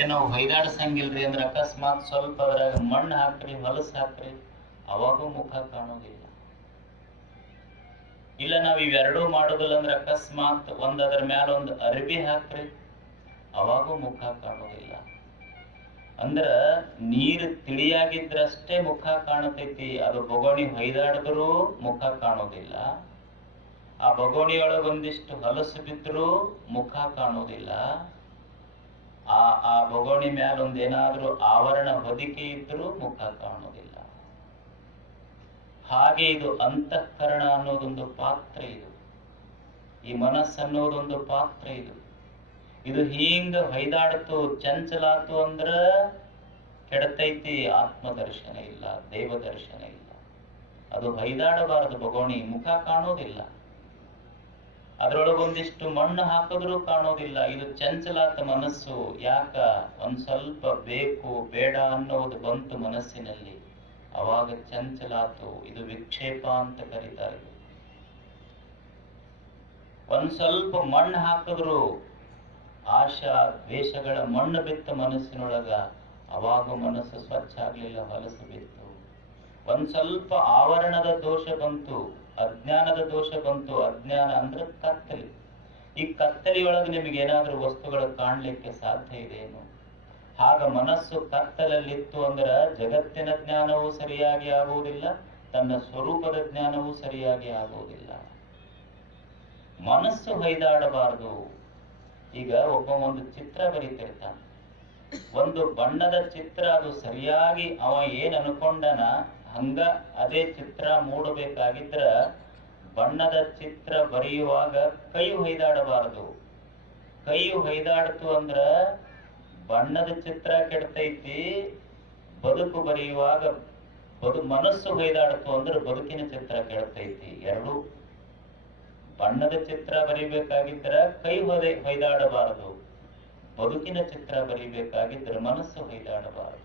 ಏನೋ ಹೊಯ್ದಾಡ್ಸಂಗಿಲ್ರಿ ಅಂದ್ರೆ ಅಕಸ್ಮಾತ್ ಸ್ವಲ್ಪ ಅದ್ರಾಗ ಮಣ್ಣು ಹಾಕ್ರಿ, ಹೊಲಸು ಹಾಕ್ರಿ, ಅವಾಗೂ ಮುಖ ಕಾಣೋದಿಲ್ಲ. ಇಲ್ಲ ನಾವ್ ಇವೆರಡೂ ಮಾಡೋದಿಲ್ಲ ಅಂದ್ರೆ ಅಕಸ್ಮಾತ್ ಅದರ ಮ್ಯಾಲ ಒಂದು ಅರಬಿ ಹಾಕ್ರಿ, ಅವಾಗೂ ಮುಖ ಕಾಣೋದಿಲ್ಲ. ಅಂದ್ರ ನೀರು ತಿಳಿಯಾಗಿದ್ರಷ್ಟೇ ಮುಖ ಕಾಣತೈತಿ. ಅದು ಬೊಗೋಣಿ ಹೊಯ್ದಾಡಿದ್ರೂ ಮುಖ ಕಾಣೋದಿಲ್ಲ. ಆ ಬೊಗೋಣಿಯೊಳಗೆ ಒಂದಿಷ್ಟು ಹೊಲಸು ಬಿದ್ರೂ ಮುಖ ಕಾಣೋದಿಲ್ಲ. ಆ ಬೊಗೋಣಿ ಮ್ಯಾಲ ಒಂದೇನಾದ್ರೂ ಆವರಣ ಹೊದಿಕೆ ಇದ್ರೂ ಮುಖ ಕಾಣೋದಿಲ್ಲ. ಹಾಗೆ ಇದು ಅಂತಃಕರಣ ಅನ್ನೋದೊಂದು ಪಾತ್ರ, ಈ ಮನಸ್ಸನ್ನೋದೊಂದು ಪಾತ್ರ. ಇದು ಹಿಂಗ ಹೊಯ್ದಾಡ್ತು, ಚಂಚಲಾತು ಅಂದ್ರ ಕೆಡತೈತಿ. ಆತ್ಮದರ್ಶನ ಇಲ್ಲ, ದೇವದರ್ಶನ ಇಲ್ಲ. ಅದು ಹೊಯ್ದಾಡಬಾರದು. ಬೊಗೋಣಿ ಮುಖ ಕಾಣೋದಿಲ್ಲ. ಅದ್ರೊಳಗೊಂದಿಷ್ಟು ಮಣ್ಣು ಹಾಕಿದ್ರೂ ಕಾಣೋದಿಲ್ಲ. ಇದು ಚಂಚಲಾತ ಮನಸ್ಸು. ಯಾಕ? ಒಂದ್ ಸ್ವಲ್ಪ ಬೇಕು ಬೇಡ ಅನ್ನೋದು ಬಂತು ಮನಸ್ಸಿನಲ್ಲಿ, ಅವಾಗ ಚಂಚಲಾತು. ಇದು ವಿಕ್ಷೇಪ ಅಂತ ಕರೀತಾರೆ. ಒಂದ್ ಸ್ವಲ್ಪ ಮಣ್ಣು ಹಾಕಿದ್ರು, ಆಶಾ ದ್ವೇಷಗಳ ಮಣ್ಣು ಬಿತ್ತ ಮನಸ್ಸಿನೊಳಗ, ಅವಾಗ ಮನಸ್ಸು ಸ್ವಚ್ಛ ಆಗ್ಲಿಲ್ಲ, ಹೊಲಸು ಬಿತ್ತು. ಒಂದ್ ಸ್ವಲ್ಪ ಆವರಣದ ದೋಷ ಬಂತು, ಅಜ್ಞಾನದ ದೋಷ ಬಂತು. ಅಜ್ಞಾನ ಅಂದ್ರೆ ಕತ್ತಲಿ. ಈ ಕತ್ತಲಿಯೊಳಗೆ ನಿಮಗೆ ಏನಾದ್ರೂ ವಸ್ತುಗಳು ಕಾಣ್ಲಿಕ್ಕೆ ಸಾಧ್ಯ ಇದೆಯೇನು? ಆಗ ಮನಸ್ಸು ಕತ್ತಲಲ್ಲಿತ್ತು ಅಂದ್ರೆ ಜಗತ್ತಿನ ಜ್ಞಾನವೂ ಸರಿಯಾಗಿ ಆಗುವುದಿಲ್ಲ, ತನ್ನ ಸ್ವರೂಪದ ಜ್ಞಾನವೂ ಸರಿಯಾಗಿ ಆಗುವುದಿಲ್ಲ. ಮನಸ್ಸು ಹೊಯ್ದಾಡಬಾರದು. ಈಗ ಒಂದು ಚಿತ್ರ ಬರೀತಿರ್ತಾನೆ, ಒಂದು ಬಣ್ಣದ ಚಿತ್ರ. ಅದು ಸರಿಯಾಗಿ ಅವ ಏನ್ ಅನ್ಕೊಂಡನ ಹಂಗ ಅದೇ ಚಿತ್ರ ಮೂಡಬೇಕಾಗಿದ್ರ ಬಣ್ಣದ ಚಿತ್ರ ಬರೆಯುವಾಗ ಕೈ ಹೊಯ್ದಾಡಬಾರದು. ಕೈ ಹೊಯ್ದಾಡ್ತು ಅಂದ್ರ ಬಣ್ಣದ ಚಿತ್ರ ಕೆಡ್ತೈತಿ. ಬದುಕು ಬರೆಯುವಾಗ ಮನಸ್ಸು ಹೊಯ್ದಾಡ್ತು ಅಂದ್ರೆ ಬದುಕಿನ ಚಿತ್ರ ಕೆಡ್ತೈತಿ. ಎರಡು. ಬಣ್ಣದ ಚಿತ್ರ ಬರೀಬೇಕಾಗಿದ್ರ ಕೈ ಹೊಯ್ದಾಡಬಾರದು. ಬದುಕಿನ ಚಿತ್ರ ಬರೀಬೇಕಾಗಿದ್ರೆ ಮನಸ್ಸು ಹೊಯ್ದಾಡಬಾರದು.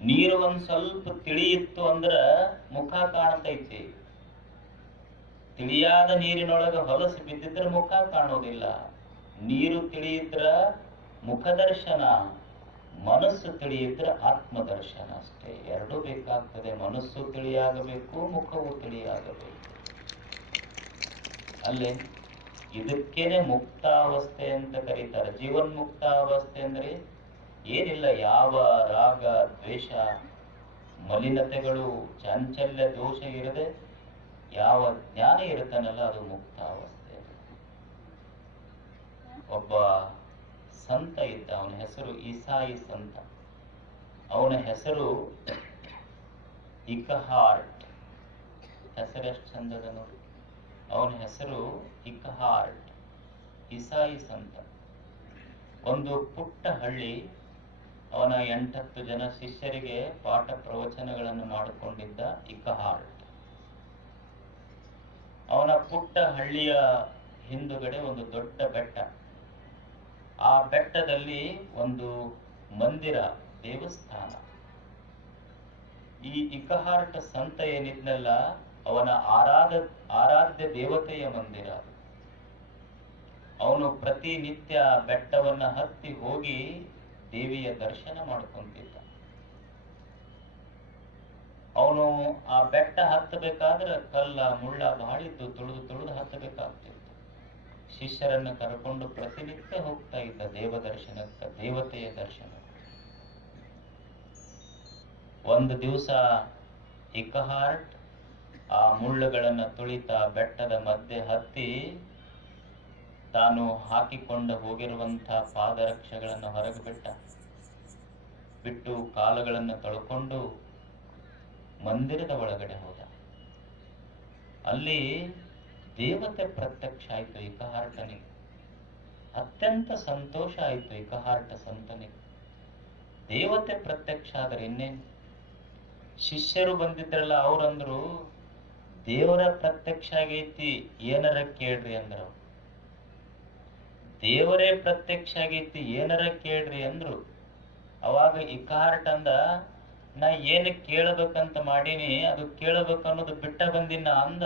ನೀರು ಒಂದ್ ಸ್ವಲ್ಪ ತಿಳಿಯಿತ್ತು ಅಂದ್ರ ಮುಖ ಕಾಣ್ತೈತಿ. ತಿಳಿಯಾದ ನೀರಿನೊಳಗ ಹೊಲಸು ಬಿದ್ದಿದ್ರೆ ಮುಖ ಕಾಣೋದಿಲ್ಲ. ನೀರು ತಿಳಿಯಿದ್ರ ಮುಖದರ್ಶನ, ಮನಸ್ಸು ತಿಳಿಯಿದ್ರ ಆತ್ಮದರ್ಶನ ಅಷ್ಟೇ. ಎರಡೂ ಬೇಕಾಗ್ತದೆ. ಮನಸ್ಸು ತಿಳಿಯಾಗಬೇಕು, ಮುಖವು ತಿಳಿಯಾಗಬೇಕು. ಅಲ್ಲೇ ಇದಕ್ಕೇನೆ ಮುಕ್ತಾವಸ್ಥೆ ಅಂತ ಕರೀತಾರೆ. ಜೀವನ್ಮುಕ್ತಾವಸ್ಥೆ ಅಂದ್ರೆ ಏನಿಲ್ಲ, ಯಾವ ರಾಗ ದ್ವೇಷ ಮಲಿನತೆಗಳು ಚಾಂಚಲ್ಯ ದೋಷ ಇರದೆ ಯಾವ ಜ್ಞಾನ ಇರುತ್ತಾನಲ್ಲ, ಅದು ಮುಕ್ತಾವಸ್ಥೆ. ಒಬ್ಬ ಸಂತ ಇದ್ದ, ಅವನ ಹೆಸರು ಈಸಾಯಿ ಸಂತ. ಅವನ ಹೆಸರು ಇಕಹಾರ್ಟ್. ಹೆಸರೆಷ್ಟು ಚಂದದ ನೋಡಿ. ಅವನ ಹೆಸರು ಇಕಹಾರ್ಟ್, ಈಸಾಯಿ ಸಂತ. ಒಂದು ಪುಟ್ಟ ಹಳ್ಳಿ. ಅವನ 8-10 ಜನ ಶಿಷ್ಯರಿಗೆ ಪಾಠ ಪ್ರವಚನಗಳನ್ನು ಮಾಡಿಕೊಂಡಿದ್ದ ಇಕಹಾರ್ಟ್. ಅವನ ಪುಟ್ಟ ಹಳ್ಳಿಯ ಹಿಂದುಗಡೆ ಒಂದು ದೊಡ್ಡ ಬೆಟ್ಟ. ಆ ಬೆಟ್ಟದಲ್ಲಿ ಒಂದು ಮಂದಿರ, ದೇವಸ್ಥಾನ. ಈ ಇಕಹಾರ್ಟ್ ಸಂತ ಏನಿದ್ನಲ್ಲ, ಅವನ ಆರಾಧ್ಯ ದೇವತೆಯ ಮಂದಿರ. ಅವನು ಪ್ರತಿನಿತ್ಯ ಬೆಟ್ಟವನ್ನ ಹತ್ತಿ ಹೋಗಿ ದೇವಿಯ ದರ್ಶನ ಮಾಡ್ಕೊಂತಿದ್ದ. ಅವನು ಆ ಬೆಟ್ಟ ಹತ್ತಬೇಕಾದ್ರೆ ಕಲ್ಲ ಮುಳ್ಳ ಬಹಳಿದ್ದು ತುಳಿದು ಹತ್ತಬೇಕಾಗ್ತಿತ್ತು. ಶಿಷ್ಯರನ್ನು ಕರ್ಕೊಂಡು ಪ್ರತಿನಿತ್ಯ ಹೋಗ್ತಾ ಇದ್ದ ದೇವದರ್ಶನಕ್ಕೆ, ದೇವತೆಯ ದರ್ಶನ. ಒಂದು ದಿವಸ ಇಕಹಾರ್ಟ್ ಆ ಮುಳ್ಳುಗಳನ್ನು ತುಳಿತಾ ಬೆಟ್ಟದ ಮಧ್ಯೆ ಹತ್ತಿ ತಾನು ಹಾಕಿಕೊಂಡು ಹೋಗಿರುವಂತಹ ಪಾದರಕ್ಷೆಗಳನ್ನು ಹೊರಗೆ ಬಿಟ್ಟು ಕಾಲುಗಳನ್ನು ತೊಳ್ಕೊಂಡು ಮಂದಿರದ ಒಳಗಡೆ ಹೋದ. ಅಲ್ಲಿ ದೇವತೆ ಪ್ರತ್ಯಕ್ಷ ಆಯ್ತು ಇಕಹಾರ್ಟನಿಗೆ. ಅತ್ಯಂತ ಸಂತೋಷ ಆಯ್ತು ಇಕಹಾರ್ಟ ಸಂತನಿಗೆ. ದೇವತೆ ಪ್ರತ್ಯಕ್ಷ ಆದ್ರೆ ಇನ್ನೇನು. ಶಿಷ್ಯರು ಬಂದಿದ್ರಲ್ಲ, ಅವ್ರಂದ್ರು ದೇವರ ಪ್ರತ್ಯಕ್ಷ ಆಗೈತಿ, ಏನರ ಕೇಳ್ರಿ ಅಂದ್ರು. ದೇವರೇ ಪ್ರತ್ಯಕ್ಷ ಆಗೈತಿ, ಏನರ ಕೇಳ್ರಿ ಅಂದ್ರು. ಅವಾಗ ಇಕಹಾರ್ಟ್ ಅಂದ, ನಾ ಏನು ಕೇಳಬೇಕಂತ ಮಾಡೀನಿ ಅದು ಕೇಳಬೇಕನ್ನೋದು ಬಿಟ್ಟ ಬಂದಿನ ಅಂದ.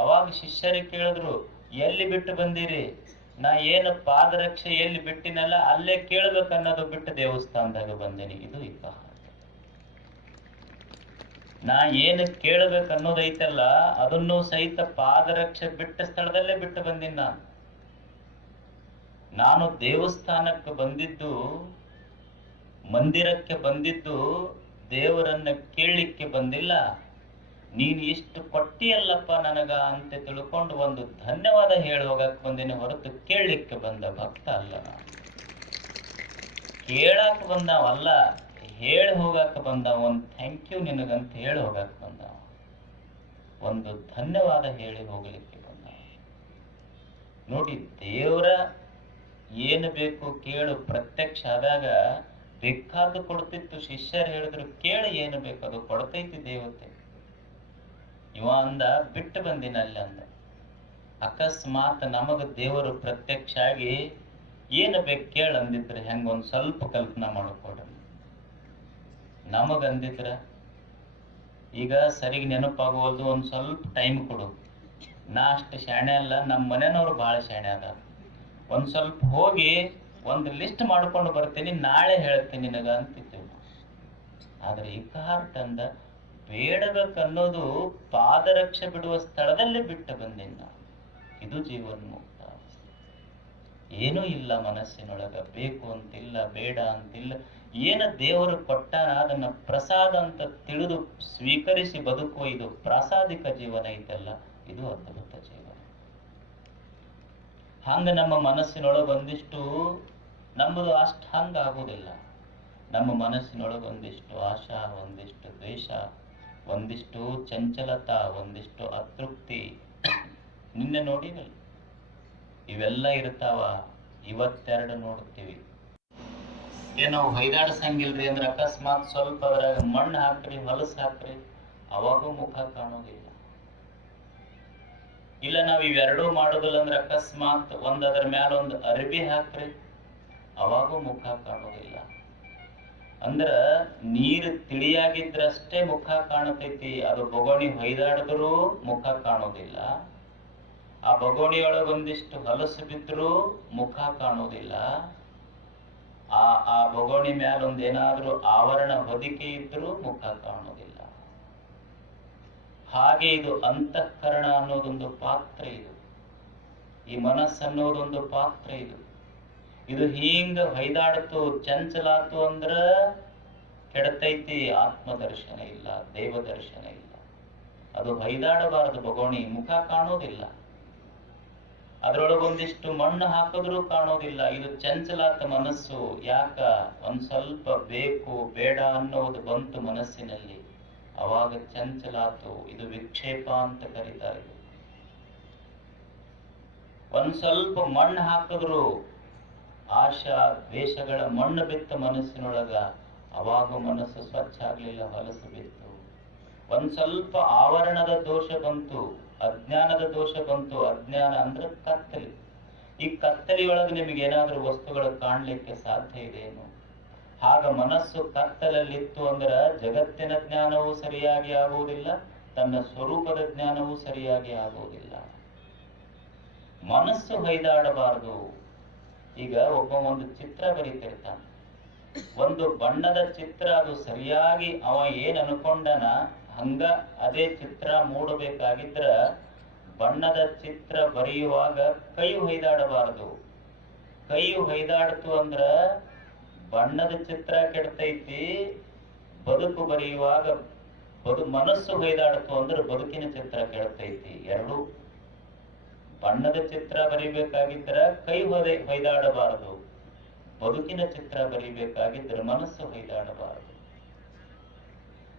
ಅವಾಗ ಶಿಷ್ಯರಿಗೆ ಕೇಳಿದ್ರು, ಎಲ್ಲಿ ಬಿಟ್ಟು ಬಂದಿರಿ? ನಾ ಏನು ಪಾದರಕ್ಷೆ ಎಲ್ಲಿ ಬಿಟ್ಟಿನಲ್ಲ ಅಲ್ಲೇ ಕೇಳ್ಬೇಕನ್ನೋದು ಬಿಟ್ಟು ದೇವಸ್ಥಾನದಾಗ ಬಂದೇನಿ. ಇದು ವಿಕಾರ್. ನಾ ಏನು ಕೇಳಬೇಕನ್ನೋದೈತಲ್ಲ ಅದನ್ನು ಸಹಿತ ಪಾದರಕ್ಷೆ ಬಿಟ್ಟ ಸ್ಥಳದಲ್ಲೇ ಬಿಟ್ಟು ಬಂದೀನಿ. ನಾನು ದೇವಸ್ಥಾನಕ್ಕೆ ಬಂದಿದ್ದು, ಮಂದಿರಕ್ಕೆ ಬಂದಿದ್ದು ದೇವರನ್ನ ಕೇಳಲಿಕ್ಕೆ ಬಂದಿಲ್ಲ. ನೀನು ಇಷ್ಟು ಕೊಟ್ಟಿಯಲ್ಲಪ್ಪ ನನಗ ಅಂತ ತಿಳ್ಕೊಂಡು ಒಂದು ಧನ್ಯವಾದ ಹೇಳಿ ಹೋಗಕ್ಕೆ ಬಂದಿನಿ, ಹೊರತು ಕೇಳಲಿಕ್ಕೆ ಬಂದ ಭಕ್ತ ಅಲ್ಲ. ನಾನು ಕೇಳಕ್ಕೆ ಬಂದವಲ್ಲ, ಹೇಳಿ ಹೋಗಕ್ಕೆ ಬಂದ. ಒಂದು ಥ್ಯಾಂಕ್ ಯು ನಿನಗಂತ ಹೇಳಿ ಹೋಗಕ್ಕೆ ಬಂದ, ಒಂದು ಧನ್ಯವಾದ ಹೇಳಿ ಹೋಗ್ಲಿಕ್ಕೆ ಬಂದ. ನೋಡಿ, ದೇವರ ಏನು ಬೇಕು ಕೇಳು ಪ್ರತ್ಯಕ್ಷ ಆದಾಗ ಬೇಕಾದ್ದು ಕೊಡ್ತಿತ್ತು. ಶಿಷ್ಯರು ಹೇಳಿದ್ರು ಕೇಳಿ ಏನು ಬೇಕು ಅದು ಕೊಡ್ತೈತಿ ದೇವತೆ. ಇವ ಅಂದ ಬಿಟ್ಟು ಬಂದಿನ ಅಲ್ಲಿ ಅಂದ. ಅಕಸ್ಮಾತ್ ನಮಗ ದೇವರು ಪ್ರತ್ಯಕ್ಷ ಆಗಿ ಏನು ಬೇಕು ಕೇಳ ಅಂದಿದ್ರೆ ಹೆಂಗ, ಒಂದ್ ಸ್ವಲ್ಪ ಕಲ್ಪನಾ ಮಾಡ್ಕೊಡ್ರಿ. ನಮಗಂದಿದ್ರ ಈಗ ಸರಿಗೆ ನೆನಪಾಗುವುದು, ಒಂದ್ ಸ್ವಲ್ಪ ಟೈಮ್ ಕೊಡು. ನಾ ಅಷ್ಟು ಶಾಣೆ ಅಲ್ಲ, ನಮ್ಮ ಮನೆಯವ್ರು ಬಹಳ ಶಾಣೆ ಅದ. ಒಂದ್ ಸ್ವಲ್ಪ ಹೋಗಿ ಒಂದು ಲಿಸ್ಟ್ ಮಾಡ್ಕೊಂಡು ಬರ್ತೀನಿ, ನಾಳೆ ಹೇಳ್ತೀನಿ ನಿನಗ ಅಂತಿದ್ದೇವೆ. ಆದ್ರೆ ಇಕಾರ್ಟ್ ಅಂದ ಬೇಡಬೇಕನ್ನೋದು ಪಾದರಕ್ಷೆ ಬಿಡುವ ಸ್ಥಳದಲ್ಲೇ ಬಿಟ್ಟು ಬಂದಿನ. ಇದು ಜೀವನ್ಮುಕ್ತ. ಏನೂ ಇಲ್ಲ ಮನಸ್ಸಿನೊಳಗ, ಬೇಕು ಅಂತಿಲ್ಲ, ಬೇಡ ಅಂತಿಲ್ಲ. ಏನು ದೇವರು ಕೊಟ್ಟಾನ ಅದನ್ನ ಪ್ರಸಾದ ಅಂತ ತಿಳಿದು ಸ್ವೀಕರಿಸಿ ಬದುಕುವ ಇದು ಪ್ರಾಸಾದಿಕ ಜೀವನ ಐತಲ್ಲ, ಇದು ಅದ್ಭುತ ಜೀವನ. ಹಂಗ ನಮ್ಮ ಮನಸ್ಸಿನೊಳಗೆ ಒಂದಿಷ್ಟು, ನಮ್ಮದು ಅಷ್ಟು ಹಂಗ ಆಗೋದಿಲ್ಲ. ನಮ್ಮ ಮನಸ್ಸಿನೊಳಗೆ ಒಂದಿಷ್ಟು ಆಶಾ, ಒಂದಿಷ್ಟು ದ್ವೇಷ, ಒಂದಿಷ್ಟು ಚಂಚಲತಾ, ಒಂದಿಷ್ಟು ಅತೃಪ್ತಿ. ನಿನ್ನೆ ನೋಡಿವಲ್ಲ, ಇವೆಲ್ಲ ಇರ್ತಾವ. ಇವತ್ತೆರಡು ನೋಡ್ತೀವಿ. ಏನೋ ಹೊಯ್ದಾಡ್ಸಂಗಿಲ್ರಿ ಅಂದ್ರೆ ಅಕಸ್ಮಾತ್ ಸ್ವಲ್ಪ ಅದ್ರಾಗ ಮಣ್ಣು ಹಾಕ್ರಿ, ಹೊಲಸು ಹಾಕ್ರಿ, ಅವಾಗೂ ಮುಖ ಕಾಣೋದಿಲ್ಲ. ಇಲ್ಲ ನಾವ್ ಇವೆರಡೂ ಮಾಡೋದಿಲ್ಲ ಅಂದ್ರೆ ಅಕಸ್ಮಾತ್ ಅದರ ಮ್ಯಾಲ ಒಂದು ಅರಿವಿ ಹಾಕ್ರಿ, ಅವಾಗೂ ಮುಖ ಕಾಣೋದಿಲ್ಲ. ಅಂದ್ರ ನೀರು ತಿಳಿಯಾಗಿದ್ರಷ್ಟೇ ಮುಖ ಕಾಣತೈತಿ. ಅದು ಬೊಗೋಣಿ ಹೊಯ್ದಾಡಿದ್ರೂ ಮುಖ ಕಾಣೋದಿಲ್ಲ. ಆ ಬೊಗೋಣಿಯೊಳಗೊಂದಿಷ್ಟು ಹೊಲಸು ಬಿದ್ರೂ ಮುಖ ಕಾಣೋದಿಲ್ಲ. ಆ ಬೊಗೋಣಿ ಮ್ಯಾಲ ಒಂದೇನಾದ್ರೂ ಆವರಣ ಹೊದಿಕೆ ಇದ್ರೂ ಮುಖ ಕಾಣೋದಿಲ್ಲ. ಹಾಗೆ ಇದು ಅಂತಃಕರಣ ಅನ್ನೋದೊಂದು ಪಾತ್ರ, ಇದು ಈ ಮನಸ್ಸನ್ನೋದೊಂದು ಪಾತ್ರ. ಇದು ಹಿಂಗ ಹೊಯ್ದಾಡ್ತು, ಚಂಚಲಾತು ಅಂದ್ರ ಕೆಡತೈತಿ. ಆತ್ಮದರ್ಶನ ಇಲ್ಲ, ದೇವದರ್ಶನ ಇಲ್ಲ. ಅದು ಹೊಯ್ದಾಡಬಾರದು. ಬೊಗೋಣಿ ಮುಖ ಕಾಣೋದಿಲ್ಲ. ಅದ್ರೊಳಗೊಂದಿಷ್ಟು ಮಣ್ಣು ಹಾಕಿದ್ರೂ ಕಾಣೋದಿಲ್ಲ. ಇದು ಚಂಚಲಾತ ಮನಸ್ಸು. ಯಾಕ? ಒಂದ್ ಸ್ವಲ್ಪ ಬೇಕು ಬೇಡ ಅನ್ನೋದು ಬಂತು ಮನಸ್ಸಿನಲ್ಲಿ, ಅವಾಗ ಚಂಚಲಾತು. ಇದು ವಿಕ್ಷೇಪ ಅಂತ ಕರೀತಾರೆ. ಒಂದ್ ಸ್ವಲ್ಪ ಮಣ್ಣು ಹಾಕಿದ್ರು ಆಶಾ ದ್ವೇಷಗಳ ಮಣ್ಣು ಬಿತ್ತ ಮನಸ್ಸಿನೊಳಗ, ಅವಾಗ ಮನಸ್ಸು ಸ್ವಚ್ಛ ಆಗ್ಲಿಲ್ಲ, ಹೊಲಸು ಬಿತ್ತು. ಒಂದ್ ಸ್ವಲ್ಪ ಆವರಣದ ದೋಷ ಬಂತು, ಅಜ್ಞಾನದ ದೋಷ ಬಂತು. ಅಜ್ಞಾನ ಅಂದ್ರೆ ಕತ್ತಲಿ. ಈ ಕತ್ತಲಿಯೊಳಗೆ ನಿಮಗೇನಾದ್ರೂ ವಸ್ತುಗಳು ಕಾಣ್ಲಿಕ್ಕೆ ಸಾಧ್ಯ ಇದೆಯೇನು? ಆಗ ಮನಸ್ಸು ಕತ್ತಲಲ್ಲಿತ್ತು ಅಂದ್ರೆ ಜಗತ್ತಿನ ಜ್ಞಾನವೂ ಸರಿಯಾಗಿ ಆಗುವುದಿಲ್ಲ, ತನ್ನ ಸ್ವರೂಪದ ಜ್ಞಾನವೂ ಸರಿಯಾಗಿ ಆಗುವುದಿಲ್ಲ. ಮನಸ್ಸು ಹೊಯ್ದಾಡಬಾರದು. ಈಗ ಒಂದು ಚಿತ್ರ ಬರೀತಿರ್ತಾನೆ, ಒಂದು ಬಣ್ಣದ ಚಿತ್ರ. ಅದು ಸರಿಯಾಗಿ ಅವ ಏನ್ ಅನ್ಕೊಂಡನ ಹಂಗ ಅದೇ ಚಿತ್ರ ಮೂಡಬೇಕಾಗಿದ್ರ ಬಣ್ಣದ ಚಿತ್ರ ಬರೆಯುವಾಗ ಕೈ ಹೊಯ್ದಾಡಬಾರದು. ಕೈ ಹೊಯ್ದಾಡ್ತು ಅಂದ್ರ ಬಣ್ಣದ ಚಿತ್ರ ಕೆಡ್ತೈತಿ. ಬದುಕು ಬರೆಯುವಾಗ ಮನಸ್ಸು ಹೊಯ್ದಾಡ್ತು ಅಂದ್ರೆ ಬದುಕಿನ ಚಿತ್ರ ಕೆಡ್ತೈತಿ. ಎರಡು. ಬಣ್ಣದ ಚಿತ್ರ ಬರೀಬೇಕಾಗಿದ್ರ ಕೈ ಹೊಯ್ದಾಡಬಾರದು, ಬದುಕಿನ ಚಿತ್ರ ಬರೀಬೇಕಾಗಿದ್ರೆ ಮನಸ್ಸು ಹೊಯ್ದಾಡಬಾರದು.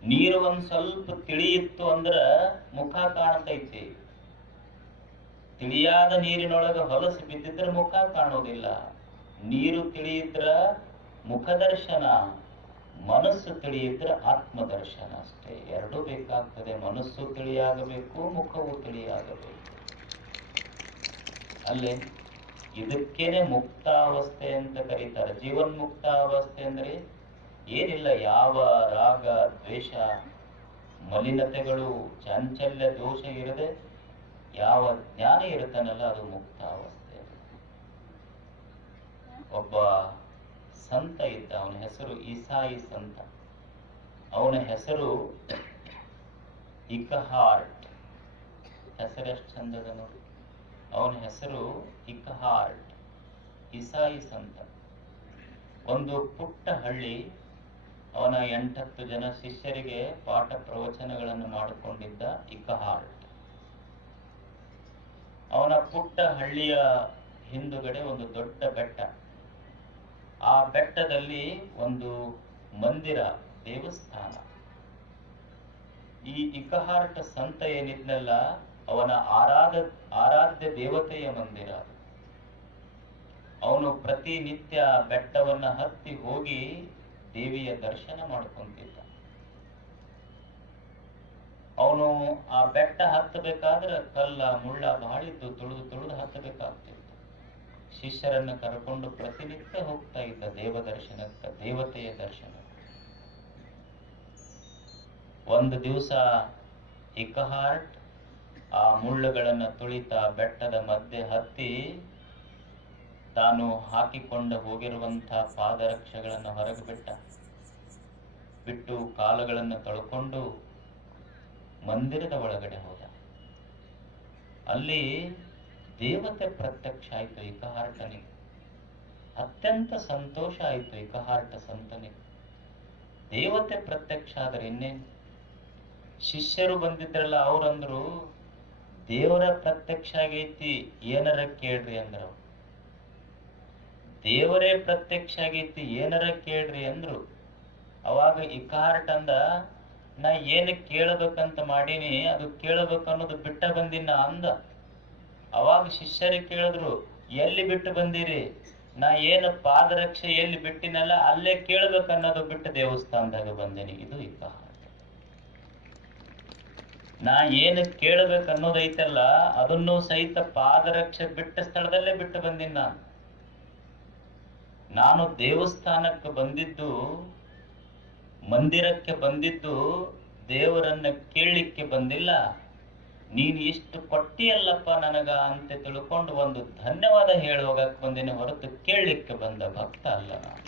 ನೀರು ಒಂದ್ ಸ್ವಲ್ಪ ತಿಳಿಯಿತ್ತು ಅಂದ್ರ ಮುಖ ಕಾಣ್ತೈತಿ. ತಿಳಿಯಾದ ನೀರಿನೊಳಗ ಹೊಲಸು ಬಿದ್ದಿದ್ರೆ ಮುಖ ಕಾಣೋದಿಲ್ಲ. ನೀರು ತಿಳಿಯಿದ್ರ ಮುಖದರ್ಶನ, ಮನಸ್ಸು ತಿಳಿಯಿದ್ರ ಆತ್ಮದರ್ಶನ ಅಷ್ಟೇ. ಎರಡೂ ಬೇಕಾಗ್ತದೆ. ಮನಸ್ಸು ತಿಳಿಯಾಗಬೇಕು, ಮುಖವು ತಿಳಿಯಾಗಬೇಕು. ಅಲ್ಲೇ ಇದಕ್ಕೇನೆ ಮುಕ್ತಾವಸ್ಥೆ ಅಂತ ಕರೀತಾರೆ. ಜೀವನ್ಮುಕ್ತಾವಸ್ಥೆ ಅಂದ್ರೆ ಏನಿಲ್ಲ, ಯಾವ ರಾಗ ದ್ವೇಷ ಮಲಿನತೆಗಳು ಚಾಂಚಲ್ಯ ದೋಷ ಇರದೆ ಯಾವ ಜ್ಞಾನ ಇರುತ್ತಾನಲ್ಲ, ಅದು ಮುಕ್ತಾವಸ್ಥೆ. ಒಬ್ಬ ಸಂತ ಇದ್ದ, ಅವನ ಹೆಸರು ಈಸಾಯಿ ಸಂತ. ಅವನ ಹೆಸರು ಇಕಹಾರ್ಟ್. ಹೆಸರು ಎಷ್ಟು ಚಂದದ ನೋಡಿ. ಅವನ ಹೆಸರು ಇಕಹಾರ್ಟ್, ಈಸಾಯಿ ಸಂತ. ಒಂದು ಪುಟ್ಟ ಹಳ್ಳಿ. ಅವನ 8-10 ಜನ ಶಿಷ್ಯರಿಗೆ ಪಾಠ ಪ್ರವಚನಗಳನ್ನು ಮಾಡಿಕೊಂಡಿದ್ದ ಇಕಹಾರ್ಟ್. ಅವನ ಪುಟ್ಟ ಹಳ್ಳಿಯ ಹಿಂದುಗಡೆ ಒಂದು ದೊಡ್ಡ ಬೆಟ್ಟ. ಆ ಬೆಟ್ಟದಲ್ಲಿ ಒಂದು ಮಂದಿರ, ದೇವಸ್ಥಾನ. ಈ ಇಕಹಾರ್ಟ್ ಸಂತ ಏನಿದ್ನಲ್ಲ, ಅವನ ಆರಾಧ್ಯ ದೇವತೆಯ ಮಂದಿರ. ಅವನು ಪ್ರತಿನಿತ್ಯ ಬೆಟ್ಟವನ್ನ ಹತ್ತಿ ಹೋಗಿ ದೇವಿಯ ದರ್ಶನ ಮಾಡ್ಕೊಂತಿದ್ದ. ಅವನು ಆ ಬೆಟ್ಟ ಹತ್ತಬೇಕಾದ್ರೆ ಕಲ್ಲ ಮುಳ್ಳ ಬಹಳಿದ್ದು ತುಳಿದು ಹತ್ತಬೇಕಾಗ್ತಿತ್ತು. ಶಿಷ್ಯರನ್ನು ಕರ್ಕೊಂಡು ಪ್ರತಿನಿತ್ಯ ಹೋಗ್ತಾ ಇದ್ದ ದೇವ ದರ್ಶನಕ್ಕೆ, ದೇವತೆಯ ದರ್ಶನ. ಒಂದು ದಿವಸ ಇಕಹಾರ್ಟ್ ಆ ಮುಳ್ಳುಗಳನ್ನು ತುಳಿತಾ ಬೆಟ್ಟದ ಮಧ್ಯೆ ಹತ್ತಿ ತಾನು ಹಾಕಿಕೊಂಡು ಹೋಗಿರುವಂತಹ ಪಾದರಕ್ಷೆಗಳನ್ನು ಹೊರಗೆ ಬಿಟ್ಟು ಕಾಲುಗಳನ್ನು ತೊಳ್ಕೊಂಡು ಮಂದಿರದ ಒಳಗಡೆ ಹೋದ. ಅಲ್ಲಿ ದೇವತೆ ಪ್ರತ್ಯಕ್ಷ ಆಯಿತು ಇಕಹಾರ್ಟನಿಗೆ. ಅತ್ಯಂತ ಸಂತೋಷ ಆಯಿತು ಇಕಹಾರ್ಟ ಸಂತನಿಗೆ. ದೇವತೆ ಪ್ರತ್ಯಕ್ಷ ಆದ್ರೆ ಇನ್ನೇನು. ಶಿಷ್ಯರು ಬಂದಿದ್ರಲ್ಲ, ಅವ್ರಂದ್ರು ದೇವರ ಪ್ರತ್ಯಕ್ಷ ಆಗೈತಿ, ಏನರ ಕೇಳ್ರಿ ಅಂದ್ರು. ದೇವರೇ ಪ್ರತ್ಯಕ್ಷ ಆಗೈತಿ, ಏನರ ಕೇಳ್ರಿ ಅಂದ್ರು. ಅವಾಗ ಇಕಹಾರ್ಟ್ ಅಂದ, ನಾ ಏನು ಕೇಳಬೇಕಂತ ಮಾಡೀನಿ ಅದು ಕೇಳಬೇಕು ಅನ್ನೋದು ಬಿಟ್ಟ ಬಂದಿನ ಅಂದ. ಅವಾಗ ಶಿಷ್ಯರಿಗೆ ಕೇಳಿದ್ರು, ಎಲ್ಲಿ ಬಿಟ್ಟು ಬಂದಿರಿ? ನಾ ಏನು ಪಾದರಕ್ಷೆ ಎಲ್ಲಿ ಬಿಟ್ಟಿನಲ್ಲ ಅಲ್ಲೇ ಕೇಳಬೇಕನ್ನೋದು ಬಿಟ್ಟು ದೇವಸ್ಥಾನದಾಗ ಬಂದೇನಿ. ಇದು ಇಕಹಾರ್ಟ್. ನಾ ಏನು ಕೇಳಬೇಕನ್ನೋದೈತಲ್ಲ ಅದನ್ನು ಸಹಿತ ಪಾದರಕ್ಷೆ ಬಿಟ್ಟ ಸ್ಥಳದಲ್ಲೇ ಬಿಟ್ಟು ಬಂದಿನ. ನಾನು ದೇವಸ್ಥಾನಕ್ಕೆ ಬಂದಿದ್ದು, ಮಂದಿರಕ್ಕೆ ಬಂದಿದ್ದು ದೇವರನ್ನ ಕೇಳಲಿಕ್ಕೆ ಬಂದಿಲ್ಲ. ನೀನು ಇಷ್ಟು ಕೊಟ್ಟಿಯಲ್ಲಪ್ಪ ನನಗ ಅಂತ ತಿಳ್ಕೊಂಡು ಒಂದು ಧನ್ಯವಾದ ಹೇಳಿ ಹೋಗಕ್ಕೆ ಬಂದಿನ ಹೊರತು ಕೇಳಲಿಕ್ಕೆ ಬಂದ ಭಕ್ತ ಅಲ್ಲ. ನಾನು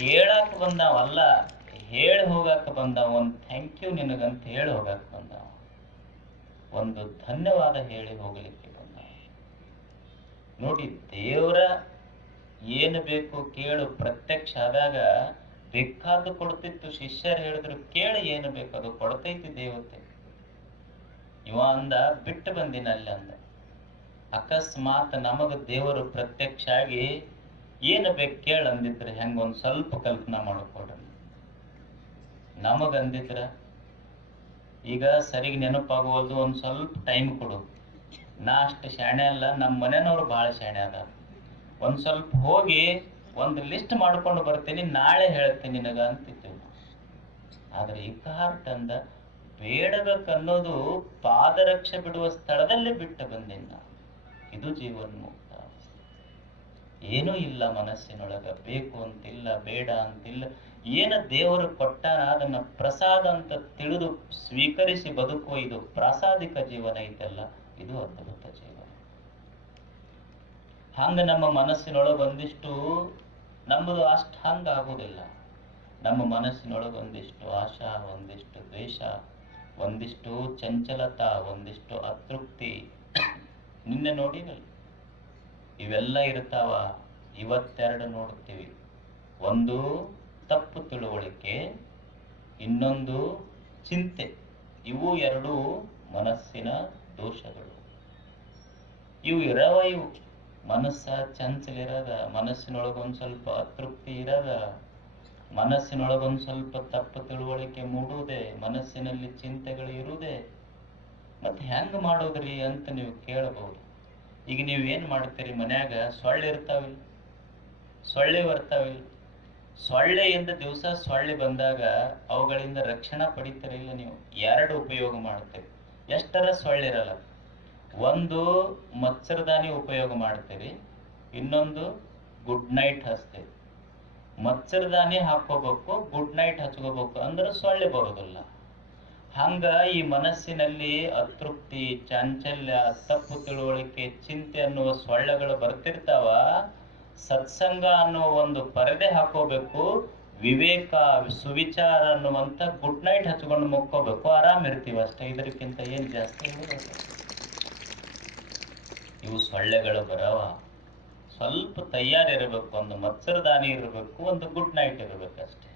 ಕೇಳಾಕ ಬಂದವಲ್ಲ, ಹೇಳಿ ಹೋಗಕ್ಕೆ ಬಂದ. ಒಂದು ಥ್ಯಾಂಕ್ ಯು ನಿನಗಂತ ಹೇಳಿ ಹೋಗಕ್ಕೆ ಬಂದ, ಒಂದು ಧನ್ಯವಾದ ಹೇಳಿ ಹೋಗ್ಲಿಕ್ಕೆ ಬಂದ. ನೋಡಿ, ದೇವರ ಏನು ಬೇಕು ಕೇಳು ಪ್ರತ್ಯಕ್ಷ ಆದಾಗ ಬೇಕಾದ್ದು ಕೊಡ್ತಿತ್ತು. ಶಿಷ್ಯರು ಹೇಳಿದ್ರು, ಕೇಳಿ ಏನು ಬೇಕು ಅದು ಕೊಡ್ತೈತಿ ದೇವತೆ. ಇವ ಅಂದ, ಬಿಟ್ಟು ಬಂದಿನ ಅಲ್ಲಿ ಅಂದ. ಅಕಸ್ಮಾತ್ ನಮಗ ದೇವರು ಪ್ರತ್ಯಕ್ಷ ಆಗಿ ಏನು ಬೇಕು ಕೇಳು ಅಂದಿದ್ರೆ ಹೆಂಗ, ಒಂದ್ ಸ್ವಲ್ಪ ಕಲ್ಪನಾ ಮಾಡ್ಕೊಡ್ರಿ. ನಮಗಂದಿದ್ರ ಈಗ ಸರಿಗೆ ನೆನಪಾಗುವುದು, ಒಂದ್ ಸ್ವಲ್ಪ ಟೈಮ್ ಕೊಡು. ನಾ ಅಷ್ಟು ಶಾಣೆ ಅಲ್ಲ, ನಮ್ಮ ಮನೆಯವ್ರು ಬಹಳ ಶಾಣೆ ಅದ. ಒಂದ್ ಸ್ವಲ್ಪ ಹೋಗಿ ಒಂದು ಲಿಸ್ಟ್ ಮಾಡ್ಕೊಂಡು ಬರ್ತೀನಿ, ನಾಳೆ ಹೇಳ್ತೀನಿ ನಿನಗ ಅಂತಿದ್ದೇವೆ. ಆದ್ರೆ ಇಕಹಾರ್ಟ್ ಅಂದ, ಬೇಡಬೇಕನ್ನೋದು ಪಾದರಕ್ಷೆ ಬಿಡುವ ಸ್ಥಳದಲ್ಲೇ ಬಿಟ್ಟು ಬಂದಿನ. ಇದು ಜೀವನ್ಮುಕ್ತ. ಏನೂ ಇಲ್ಲ ಮನಸ್ಸಿನೊಳಗ, ಬೇಕು ಅಂತಿಲ್ಲ, ಬೇಡ ಅಂತಿಲ್ಲ. ಏನು ದೇವರು ಕೊಟ್ಟಾನ ಅದನ್ನ ಪ್ರಸಾದ ಅಂತ ತಿಳಿದು ಸ್ವೀಕರಿಸಿ ಬದುಕುವ ಇದು ಪ್ರಾಸಾದಿಕ ಜೀವನ ಐತಲ್ಲ, ಇದು ಅದ್ಭುತ ಜೀವನ. ಹಂಗ ನಮ್ಮ ಮನಸ್ಸಿನೊಳಗೆ ಒಂದಿಷ್ಟು, ನಮ್ಮದು ಅಷ್ಟು ಹಂಗ ಆಗೋದಿಲ್ಲ. ನಮ್ಮ ಮನಸ್ಸಿನೊಳಗೆ ಒಂದಿಷ್ಟು ಆಶಾ, ಒಂದಿಷ್ಟು ದ್ವೇಷ, ಒಂದಿಷ್ಟು ಚಂಚಲತಾ, ಒಂದಿಷ್ಟು ಅತೃಪ್ತಿ. ನಿನ್ನೆ ನೋಡಿವಲ್ಲ, ಇವೆಲ್ಲ ಇರ್ತಾವ. ಇವತ್ತೆರಡು ನೋಡ್ತೀವಿ. ಒಂದು ತಪ್ಪು ತಿಳುವಳಿಕೆ, ಇನ್ನೊಂದು ಚಿಂತೆ. ಇವು ಎರಡು ಮನಸ್ಸಿನ ದೋಷಗಳು. ಇವು ಇರವ. ಇವು ಮನಸ್ಸ ಚಂಚಲಿರದ, ಮನಸ್ಸಿನೊಳಗೊಂದು ಸ್ವಲ್ಪ ಅತೃಪ್ತಿ ಇರದ, ಮನಸ್ಸಿನೊಳಗೊಂದು ಸ್ವಲ್ಪ ತಪ್ಪು ತಿಳುವಳಿಕೆ ಮೂಡುವುದೇ, ಮನಸ್ಸಿನಲ್ಲಿ ಚಿಂತೆಗಳು ಇರುವುದೇ. ಮತ್ತೆ ಹೆಂಗ್ ಮಾಡೋದ್ರಿ ಅಂತ ನೀವು ಕೇಳಬಹುದು. ಈಗ ನೀವು ಏನ್ ಮಾಡ್ತೀರಿ? ಮನ್ಯಾಗ ಸೊಳ್ಳೆ ಇರ್ತಾವಿಲ್ಲ, ಸೊಳ್ಳೆ ಬರ್ತಾವಿಲ್ಲ. ಸೊಳ್ಳೆಯಿಂದ ದಿವಸ ಸೊಳ್ಳೆ ಬಂದಾಗ ಅವುಗಳಿಂದ ರಕ್ಷಣಾ ಪಡಿತೀರಿಲ್ಲ ನೀವು? ಎರಡು ಉಪಯೋಗ ಮಾಡ್ತೀರಿ. ಎಷ್ಟರ ಸೊಳ್ಳೆ ಇರಲ್ಲ. ಒಂದು ಮಚ್ಚರದಾನಿ ಉಪಯೋಗ ಮಾಡ್ತೀರಿ, ಇನ್ನೊಂದು ಗುಡ್ ನೈಟ್ ಹಚ್ತೀವಿ. ಮಚ್ಚರದಾನಿ ಹಾಕೋಬೇಕು, ಗುಡ್ ನೈಟ್ ಹಚ್ಕೋಬೇಕು, ಅಂದ್ರೆ ಸೊಳ್ಳೆ ಬರೋದಿಲ್ಲ. ಹಂಗ ಈ ಮನಸ್ಸಿನಲ್ಲಿ ಅತೃಪ್ತಿ, ಚಾಂಚಲ್ಯ, ತಪ್ಪು ತಿಳುವಳಿಕೆ, ಚಿಂತೆ ಅನ್ನುವ ಸೊಳ್ಳೆಗಳು ಬರ್ತಿರ್ತಾವ. ಸತ್ಸಂಗ ಅನ್ನೋ ಒಂದು ಪರದೆ ಹಾಕೋಬೇಕು, ವಿವೇಕ ಸುವಿಚಾರ ಅನ್ನುವಂಥ ಗುಡ್ ನೈಟ್ ಹಚ್ಕೊಂಡು ಮುಕ್ಕೋಬೇಕು, ಆರಾಮ್ ಇರ್ತೀವಿ ಅಷ್ಟೇ. ಇದಕ್ಕಿಂತ ಏನು ಜಾಸ್ತಿ ಹೇಳೋದು? ಇವು ಸೊಳ್ಳೆಗಳು ಬರವ, ಸ್ವಲ್ಪ ತಯಾರಿರಬೇಕು, ಒಂದು ಮಚ್ಚರದಾನಿ ಇರಬೇಕು, ಒಂದು ಗುಡ್ ನೈಟ್ ಇರಬೇಕಷ್ಟೇ.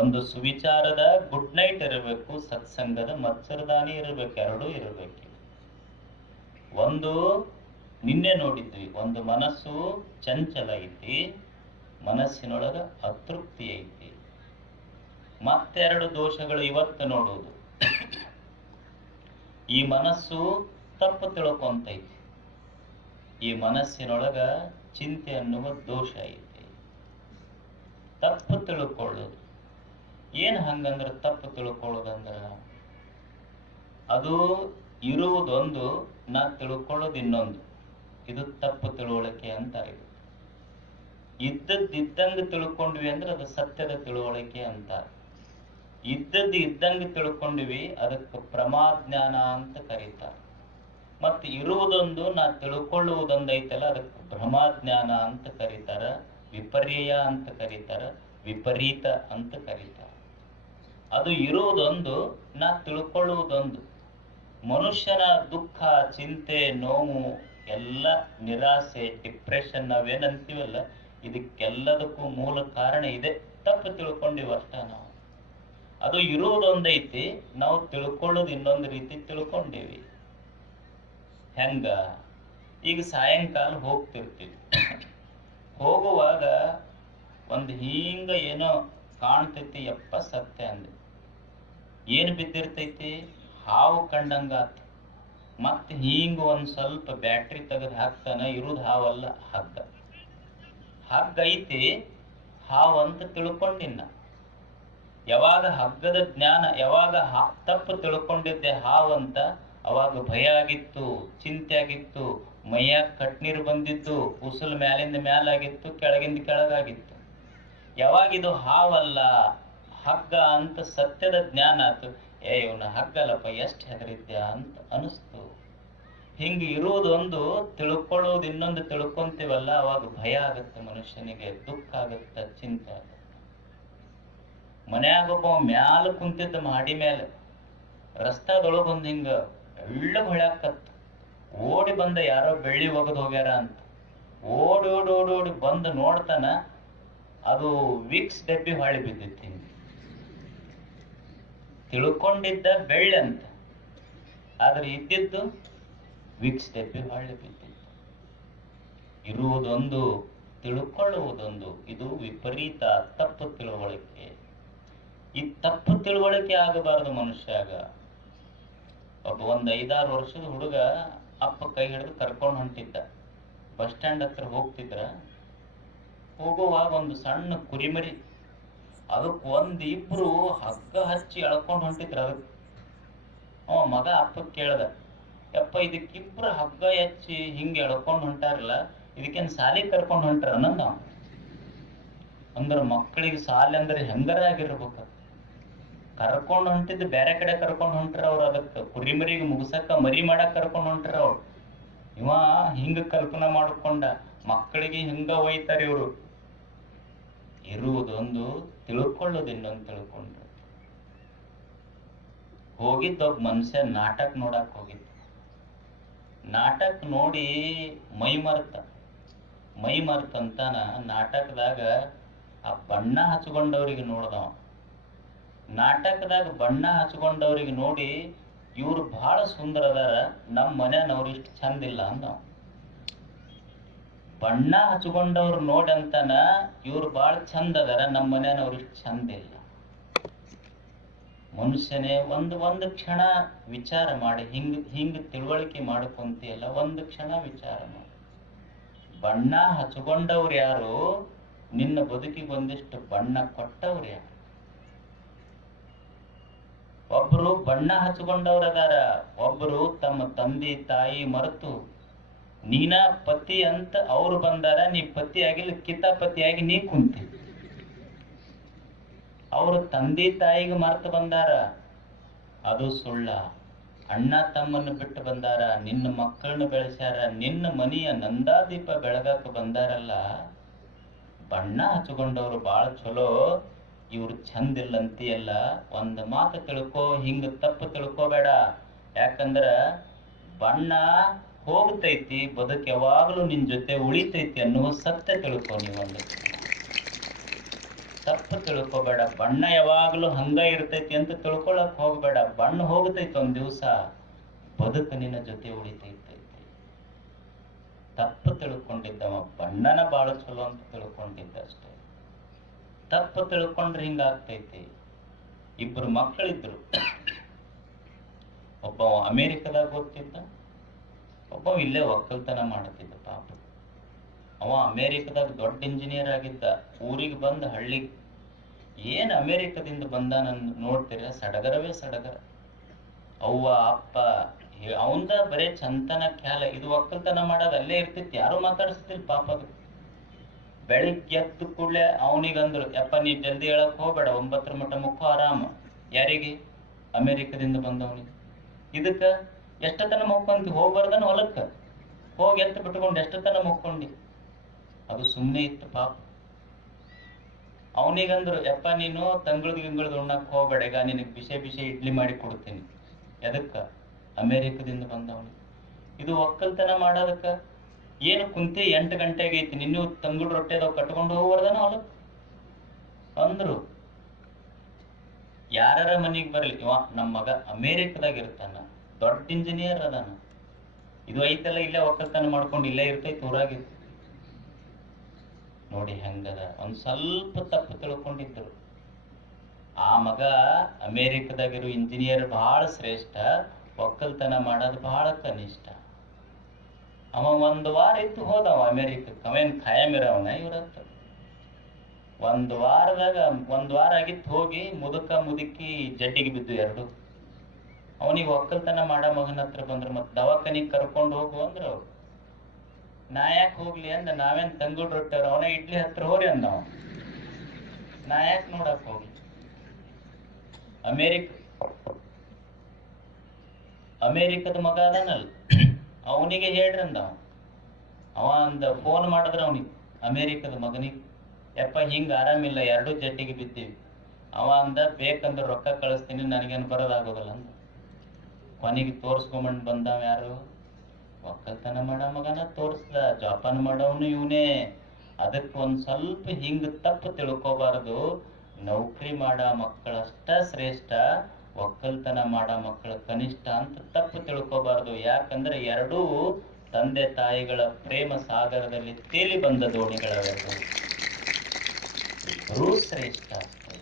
ಒಂದು ಸುವಿಚಾರದ ಗುಡ್ ನೈಟ್ ಇರಬೇಕು, ಸತ್ಸಂಗದ ಮಚ್ಚರದಾನಿ ಇರಬೇಕು, ಎರಡೂ ಇರಬೇಕು. ಒಂದು ನಿನ್ನೆ ನೋಡಿದ್ವಿ, ಒಂದು ಮನಸ್ಸು ಚಂಚಲ ಐತಿ, ಮನಸ್ಸಿನೊಳಗ ಅತೃಪ್ತಿ ಐತಿ. ಮತ್ತೆರಡು ದೋಷಗಳು ಇವತ್ತು ನೋಡುವುದು. ಈ ಮನಸ್ಸು ತಪ್ಪು ತಿಳ್ಕೊಂತೈತಿ, ಈ ಮನಸ್ಸಿನೊಳಗ ಚಿಂತೆ ಅನ್ನುವ ದೋಷ ಐತಿ. ತಪ್ಪು ತಿಳ್ಕೊಳ್ಳೋದು ಏನು? ಹಂಗಂದ್ರೆ ತಪ್ಪು ತಿಳ್ಕೊಳ್ಳೋದಂದ್ರ ಅದು ಇರುವುದೊಂದು, ನಾ ತಿಳ್ಕೊಳ್ಳೋದು ಇನ್ನೊಂದು. ಇದು ತಪ್ಪು ತಿಳುವಳಿಕೆ ಅಂತ ಇದು. ಇದ್ದಂಗೆ ತಿಳ್ಕೊಂಡ್ವಿ ಅಂದ್ರೆ ಅದು ಸತ್ಯದ ತಿಳುವಳಿಕೆ ಅಂತ. ಇದ್ದಂಗೆ ತಿಳ್ಕೊಂಡ್ವಿ ಅದಕ್ಕೆ ಪ್ರಮಾಜ್ಞಾನ ಅಂತ ಕರೀತಾರೆ. ಮತ್ತು ಇರುವುದೊಂದು, ನಾ ತಿಳ್ಕೊಳ್ಳುವುದೊಂದು ಐತಲ್ಲ, ಅದಕ್ಕೆ ಭ್ರಮಾಜ್ಞಾನ ಅಂತ ಕರೀತಾರ, ವಿಪರ್ಯಯ ಅಂತ ಕರೀತಾರ, ವಿಪರೀತ ಅಂತ ಕರೀತಾರ. ಅದು ಇರುವುದೊಂದು, ನಾ ತಿಳ್ಕೊಳ್ಳುವುದೊಂದು. ಮನುಷ್ಯನ ದುಃಖ, ಚಿಂತೆ, ನೋವು, ಎಲ್ಲ ನಿರಾಸೆ, ಡಿಪ್ರೆಷನ್ ನಾವೇನಂತೀವಲ್ಲ, ಇದಕ್ಕೆಲ್ಲದಕ್ಕೂ ಮೂಲ ಕಾರಣ ಇದೆ, ತಪ್ಪು ತಿಳ್ಕೊಂಡಿವ ಅಷ್ಟ ನಾವು. ಅದು ಇರುವುದೊಂದೈತಿ, ನಾವು ತಿಳ್ಕೊಳ್ಳೋದು ಇನ್ನೊಂದು ರೀತಿ ತಿಳ್ಕೊಂಡೇವಿ. ಹೆಂಗ? ಈಗ ಸಾಯಂಕಾಲ ಹೋಗ್ತಿರ್ತೀವಿ, ಹೋಗುವಾಗ ಒಂದು ಹಿಂಗ ಏನೋ ಕಾಣ್ತೈತಿ, ಯಪ್ಪ ಸತ್ಯ ಅಂದೆ. ಏನು ಬಿದ್ದಿರ್ತೈತಿ? ಹಾವು ಕಂಡಂಗಾತ. ಮತ್ತೆ ಹಿಂಗ ಒಂದು ಸ್ವಲ್ಪ ಬ್ಯಾಟ್ರಿ ತೆಗೆದು ಹಾಕ್ತಾನ, ಇರುವುದು ಹಾವಲ್ಲ, ಹಗ್ಗ. ಹಗ್ಗ ಐತಿ, ಹಾವು ಅಂತ ತಿಳ್ಕೊಂಡಿನ್ನ. ಯಾವಾಗ ಹಗ್ಗದ ಜ್ಞಾನ, ಯಾವಾಗ ತಪ್ಪು ತಿಳ್ಕೊಂಡಿದ್ದೆ ಹಾವು ಅಂತ, ಅವಾಗ ಭಯ ಆಗಿತ್ತು, ಚಿಂತೆ ಆಗಿತ್ತು, ಮೈಯಾಗ ಕಟ್ನೀರು ಬಂದಿತ್ತು, ಉಸುಲ್ ಮ್ಯಾಲಿಂದ ಮ್ಯಾಲಾಗಿತ್ತು, ಕೆಳಗಿಂದ ಕೆಳಗಾಗಿತ್ತು. ಯಾವಾಗ ಇದು ಹಾವಲ್ಲ ಹಗ್ಗ ಅಂತ ಸತ್ಯದ ಜ್ಞಾನ ಆಯ್ತು, ಇವನ ಹಗ್ಗಲ್ಲಪ್ಪ, ಎಷ್ಟು ಹೆದರಿದ್ಯಾ ಅಂತ ಅನಿಸ್ತು. ಹಿಂಗೆ ಇರುವುದೊಂದು, ತಿಳ್ಕೊಳ್ಳೋದು ಇನ್ನೊಂದು ತಿಳ್ಕೊಂತೀವಲ್ಲ, ಅವಾಗ ಭಯ ಆಗತ್ತೆ ಮನುಷ್ಯನಿಗೆ, ದುಃಖ ಆಗತ್ತೆ, ಚಿಂತೆ ಆಗತ್ತೆ. ಮನ್ಯಾಗೊಬ್ಬ ಮ್ಯಾಲ ಕುಂತಿದ್ದ ಮಾಡಿ ಮೇಲೆ, ರಸ್ತಾದೊಳಗೊಂದು ಹಿಂಗ ಎಳ್ಳ ಹೊಳ್ಯಾಕತ್ತ. ಓಡಿ ಬಂದ, ಯಾರೋ ಬೆಳ್ಳಿ ಒಗದು ಹೋಗ್ಯಾರ ಅಂತ ಓಡಿ ಓಡಿ ಓಡಿ ಓಡಿ ಬಂದು ನೋಡ್ತಾನ, ಅದು ವಿಕ್ಸ್ ಡಬ್ಬಿ ಹೊಳಿ ಬಿದ್ದಿತ್ತು. ಹಿಂಗೆ ತಿಳ್ಕೊಂಡಿದ್ದ ಬೆಳ್ಳಿ ಅಂತ, ಆದ್ರೆ ಇದ್ದಿದ್ದು ವಿಕ್ಸ್ ಡಬ್ಬಿ ಹೊಳ್ಳಿ ಬಿದ್ದಿತ್ತು. ಇರುವುದೊಂದು, ತಿಳ್ಕೊಳ್ಳುವುದೊಂದು. ಇದು ವಿಪರೀತ, ತಪ್ಪು ತಿಳುವಳಿಕೆ. ಈ ತಪ್ಪು ತಿಳುವಳಿಕೆ ಆಗಬಾರದು ಮನುಷ್ಯಾಗ. ಒಬ್ಬ ಒಂದು 5-6 ವರ್ಷದ ಹುಡುಗ ಅಪ್ಪ ಕೈ ಹಿಡಿದು ಕರ್ಕೊಂಡು ಹೊಂಟಿದ್ದ. ಬಸ್ ಸ್ಟ್ಯಾಂಡ್ ಹತ್ರ ಹೋಗ್ತಿದ್ರ, ಹೋಗುವಾಗ ಒಂದು ಸಣ್ಣ ಕುರಿಮರಿ, ಅದಕ್ಕೆ ಒಂದಿಬ್ರು ಹಗ್ಗ ಹಚ್ಚಿ ಎಳ್ಕೊಂಡು ಹೊಂಟಿದ್ರ. ಅದಕ್ಕೆ ಮಗ ಅಪ್ಪ ಕೇಳ್ದ, ಯಪ್ಪ ಇದಕ್ಕಿಬ್ರು ಹಗ್ಗ ಹಚ್ಚಿ ಹಿಂಗೆ ಎಳ್ಕೊಂಡು ಹೊಂಟಾರಲ್ಲ, ಇದಕ್ಕೇನು ಸಾಲಿಗೆ ಕರ್ಕೊಂಡು ಹೊಂಟ್ರ ಅನ್ನಂದ. ಅಂದ್ರೆ ಮಕ್ಕಳಿಗೆ ಸಾಲಿ ಅಂದ್ರೆ ಹೆಂಗರ ಆಗಿರ್ಬೇಕು. ಕರ್ಕೊಂಡು ಹೊಂಟಿದ್ದು ಬೇರೆ ಕಡೆ ಕರ್ಕೊಂಡು ಹೊಂಟ್ರ ಅವ್ರು. ಅದಕ್ಕೆ ಕುರಿಮರಿಗೆ ಮುಗಿಸಕ್ಕ, ಮರಿ ಮಾಡಕ್ ಕರ್ಕೊಂಡು ಹೊಂಟ್ರ ಅವ್ರು. ಇವ ಹಿಂಗ ಕಲ್ಪನಾ ಮಾಡ್ಕೊಂಡ, ಮಕ್ಕಳಿಗೆ ಹಿಂಗ ಒಯ್ತಾರ ಇವರು. ಇರುವುದೊಂದು, ತಿಳ್ಕೊಳ್ಳೋದು ಇನ್ನೊಂದು ತಿಳ್ಕೊಂಡ್ರು. ಹೋಗಿದ್ದೊಬ್ಬ ಮನುಷ್ಯ ನಾಟಕ ನೋಡಕ್ ಹೋಗಿದ್ದ. ನಾಟಕ ನೋಡಿ ಮೈ ಮರ್ತಂತಾನ. ನಾಟಕದಾಗ ಆ ಬಣ್ಣ ಹಚ್ಕೊಂಡವ್ರಿಗೆ ನೋಡ್ದವ. ನಾಟಕದಾಗ ಬಣ್ಣ ಹಚ್ಕೊಂಡವ್ರಿಗೆ ನೋಡಿ, ಇವ್ರು ಬಹಳ ಸುಂದರ ಅದಾರ, ನಮ್ಮ ಮನೆಯವ್ರು ಇಷ್ಟು ಚಂದ ಇಲ್ಲ ಅಂದ. ಬಣ್ಣ ಹಚ್ಕೊಂಡವ್ರು ನೋಡಿ ಅಂತಾನ, ಇವ್ರು ಬಹಳ ಚಂದ ಅದಾರ, ನಮ್ಮ ಮನೆಯವ್ರು ಇಷ್ಟು ಚಂದ ಇಲ್ಲ. ಮನುಷ್ಯನೇ ಒಂದು ಕ್ಷಣ ವಿಚಾರ ಮಾಡಿ, ಹಿಂಗ ತಿಳುವಳಿಕೆ ಮಾಡ್ಕೊಂತಿಯಲ್ಲ, ಒಂದು ಕ್ಷಣ ವಿಚಾರ ಮಾಡಿ. ಬಣ್ಣ ಹಚ್ಕೊಂಡವ್ರು ಯಾರು? ನಿನ್ನ ಬದುಕಿಗೆ ಒಂದಿಷ್ಟು ಬಣ್ಣ ಕೊಟ್ಟವ್ರು ಯಾರು? ಒಬ್ರು ಬಣ್ಣ ಹಚ್ಕೊಂಡವ್ರ ಅದಾರ, ಒಬ್ರು ತಮ್ಮ ತಂದೆ ತಾಯಿ ಮರೆತು ನೀನ ಪತಿ ಅಂತ ಅವ್ರು ಬಂದಾರ, ನೀ ಪತಿ ಆಗಿಲ್ಲ, ಕಿತಾಪತಿಯಾಗಿ ನೀ ಕುಂತಿ. ಅವ್ರ ತಂದೆ ತಾಯಿಗೆ ಮರ್ತು ಬಂದಾರ, ಅದು ಸುಳ್ಳ. ಅಣ್ಣ ತಮ್ಮನ್ನು ಬಿಟ್ಟು ಬಂದಾರ, ನಿನ್ನ ಮಕ್ಕಳನ್ನ ಬೆಳೆಸ್ಯಾರ, ನಿನ್ನ ಮನೆಯ ನಂದಾದೀಪ ಬೆಳಗಾಕ ಬಂದಾರಲ್ಲ, ಬಣ್ಣ ಹಚ್ಕೊಂಡವ್ರು ಬಾಳ ಚಲೋ, ಇವ್ರು ಚಂದಿಲ್ಲ ಅಂತೀಯಲ್ಲ. ಒಂದು ಮಾತು ತಿಳ್ಕೊ, ಹಿಂಗ ತಪ್ಪು ತಿಳ್ಕೋಬೇಡ. ಯಾಕಂದ್ರ ಬಣ್ಣ ಹೋಗ್ತೈತಿ, ಬದುಕು ಯಾವಾಗಲೂ ನಿನ್ ಜೊತೆ ಉಳಿತೈತಿ ಅನ್ನುವ ಸತ್ಯ ತಿಳ್ಕೊ. ನೀವೊಂದು ತಪ್ಪು ತಿಳ್ಕೊಬೇಡ. ಬಣ್ಣ ಯಾವಾಗಲೂ ಹಂಗ ಇರ್ತೈತಿ ಅಂತ ತಿಳ್ಕೊಳಕ್ ಹೋಗ್ಬೇಡ. ಬಣ್ಣ ಹೋಗ್ತೈತಿ ಒಂದ್ ದಿವಸ, ಬದುಕು ನಿನ್ನ ಜೊತೆ ಉಳಿತೈತಿ. ತಪ್ಪು ತಿಳ್ಕೊಂಡಿದ್ದವ ಬಣ್ಣನ ಬಾಳ ಚಲೋ ಅಂತ ತಿಳ್ಕೊಂಡಿದ್ದ ಅಷ್ಟೇ. ತಪ್ಪು ತಿಳ್ಕೊಂಡ್ರೆ ಹಿಂಗಾಗ್ತೈತಿ. ಇಬ್ರು ಮಕ್ಕಳಿದ್ರು, ಒಬ್ಬ ಅಮೇರಿಕದಾಗ ಓದ್ತಿದ್ದ, ಒಬ್ಬ ಇಲ್ಲೇ ಒಕ್ಕಲ್ತನ ಮಾಡ್ತಿದ್ದ. ಪಾಪ ಅವ ಅಮೇರಿಕದಾಗ ದೊಡ್ಡ ಇಂಜಿನಿಯರ್ ಆಗಿದ್ದ. ಊರಿಗೆ ಬಂದ ಹಳ್ಳಿಗೆ, ಏನ್ ಅಮೇರಿಕದಿಂದ ಬಂದಾನ ನೋಡ್ತೀರ, ಸಡಗರವೇ ಸಡಗರ. ಅವ್ವ ಅಪ್ಪ ಅವಂದ ಬರೇ ಚಂತನ ಖ್ಯಾಲ. ಇದು ಒಕ್ಕಲ್ತನ ಮಾಡೋದು ಅಲ್ಲೇ ಇರ್ತಿತ್ತು, ಯಾರು ಮಾತಾಡಿಸ್ತಿಲ್ ಪಾಪ. ಅದು ಬೆಳಿಗ್ಗೆ ಎದ್ದು ಕೂಡಲೇ ಅವನಿಗಂದ್ರು, ಯಪ್ಪ ನೀ ಜಲ್ದಿ ಹೇಳಕ್ ಹೋಗ್ಬೇಡ, 9 ಮಟ್ಟ ಮುಕ್ಕೋ ಆರಾಮ. ಯಾರಿಗೆ? ಅಮೇರಿಕದಿಂದ ಬಂದವನಿಗೆ. ಇದಕ್ಕ ಎಷ್ಟತನ ಮುಕ್ಕೊಂತಿ, ಹೋಗ್ಬಾರ್ದನ ಹೊಲಕ್ಕ ಹೋಗಿ ಎತ್ತು ಬಿಟ್ಕೊಂಡು ಎಷ್ಟತನ ಮುಕ್ಕೊಂಡಿ. ಅದು ಸುಮ್ಮನೆ ಇತ್ತು ಪಾಪ. ಅವನಿಗಂದ್ರು, ಯಪ್ಪ ನೀನು ತಂಗುಳ್ದು ಉಣ್ಣಕ್ ಹೋಗ್ಬೇಡ, ಈಗ ನಿನಗೆ ಬಿಸಿ ಇಡ್ಲಿ ಮಾಡಿ ಕೊಡ್ತೀನಿ. ಎದಕ್ಕ? ಅಮೇರಿಕದಿಂದ ಬಂದವನಿಗೆ. ಇದು ಒಕ್ಕಲ್ತನ ಮಾಡೋದಕ್ಕ ಏನು ಕುಂತಿ 8 ಗಂಟೆಗೆ ಐತಿ, ನಿನ್ನೂ ತಂಗುಳು ರೊಟ್ಟಿ ಅದಾವ ಕಟ್ಕೊಂಡು ಹೋಗ್ಬಾರ್ದನ ಹೊಲಕ್ ಅಂದ್ರು. ಯಾರ ಮನೆಗೆ ಬರ್ಲಿ, ಇವ ನಮ್ಮ ಮಗ ಅಮೇರಿಕದಾಗ ಇರ್ತಾನ, ದೊಡ್ಡ ಇಂಜಿನಿಯರ್ ಅದಾನ, ಇದು ಐತಲ್ಲ ಇಲ್ಲೇ ಒಕ್ಕಲ್ತನ ಮಾಡ್ಕೊಂಡು ಇಲ್ಲೇ ಇರ್ತೈತಿ ಊರಾಗಿತ್ತು. ನೋಡಿ ಹೆಂಗದ. ಒಂದ್ ಸ್ವಲ್ಪ ತಪ್ಪು ತಿಳ್ಕೊಂಡಿದ್ರು. ಆ ಮಗ ಅಮೇರಿಕದಾಗಿರೋ ಇಂಜಿನಿಯರ್ ಬಹಳ ಶ್ರೇಷ್ಠ, ಒಕ್ಕಲ್ತನ ಮಾಡೋದು ಬಹಳ ಕನಿಷ್ಠ. ಅವ 1 ವಾರ ಇತ್ತು ಹೋದವ ಅಮೇರಿಕಕ್ಕೆ. ಅವೇನ್ ಖಾಯಮಿರವನ ಇವ್ರತ್ತ. 1 ವಾರ ಆಗಿತ್ತು ಹೋಗಿ, ಮುದುಕಿ ಜಡ್ಡಿಗೆ ಬಿದ್ದು ಎರಡು. ಅವನಿಗೆ ಒಕ್ಕಲ್ತನ ಮಾಡೋ ಮಗನ ಹತ್ರ ಬಂದ್ರು. ಮತ್ ದವಾಖಾನಿಗೆ ಕರ್ಕೊಂಡು ಹೋಗು ಅಂದ್ರ, ನಾ ಯಾಕೆ ಹೋಗ್ಲಿ ಅಂದ. ನಾವೇನ್ ತಂಗುಳ್ ರೊಟ್ಟಾರ, ಅವನ ಇಡ್ಲಿ ಹತ್ರ ಹೋರಿ ಅಂದವ. ನಾ ಯಾಕೆ ನೋಡಕ್ ಹೋಗ್ಲಿ. ಅಮೇರಿಕದ ಮಗ ಅದಾನಲ್ಲ, ಅವನಿಗೆ ಹೇಳ್ರಿ ಅಂದವ. ಅವ ಅಂದ, ಫೋನ್ ಮಾಡಿದ್ರ ಅವನಿಗೆ, ಅಮೇರಿಕದ ಮಗನಿಗೆ, ಯಪ್ಪ ಹಿಂಗ ಆರಾಮಿಲ್ಲ, 2 ಜಡ್ಡಿಗೆ ಬಿದ್ದೀವಿ. ಅವ ಅಂದ, ಬೇಕಂದ್ರೆ ರೊಕ್ಕ ಕಳಿಸ್ತೀನಿ, ನನಗೇನು ಬರೋದಾಗೋದಲ್ಲ ಅಂದ. ಕೊನೆಗೆ ತೋರ್ಸ್ಕೊಂಬಂಡ್ ಬಂದವ ಯಾರು? ಒಕ್ಕಲ್ತನ ಮಾಡೋ ಮಗನ ತೋರಿಸ್ದ. ಜೋಪಾನ ಮಾಡೋವನು ಇವನೇ. ಅದಕ್ಕೆ ಒಂದ್ ಸ್ವಲ್ಪ ಹಿಂಗ ತಪ್ಪು ತಿಳ್ಕೋಬಾರದು. ನೌಕರಿ ಮಾಡೋ ಮಕ್ಕಳಷ್ಟ ಶ್ರೇಷ್ಠ, ಒಕ್ಕಲ್ತನ ಮಾಡೋ ಮಕ್ಕಳ ಕನಿಷ್ಠ ಅಂತ ತಪ್ಪು ತಿಳ್ಕೋಬಾರ್ದು. ಯಾಕಂದ್ರೆ ಎರಡೂ ತಂದೆ ತಾಯಿಗಳ ಪ್ರೇಮ ಸಾಗರದಲ್ಲಿ ತೇಲಿ ಬಂದ ದೋಣಿಗಳವೆರಡು. ಇಬ್ಬರೂ ಶ್ರೇಷ್ಠ ಅಷ್ಟೇ,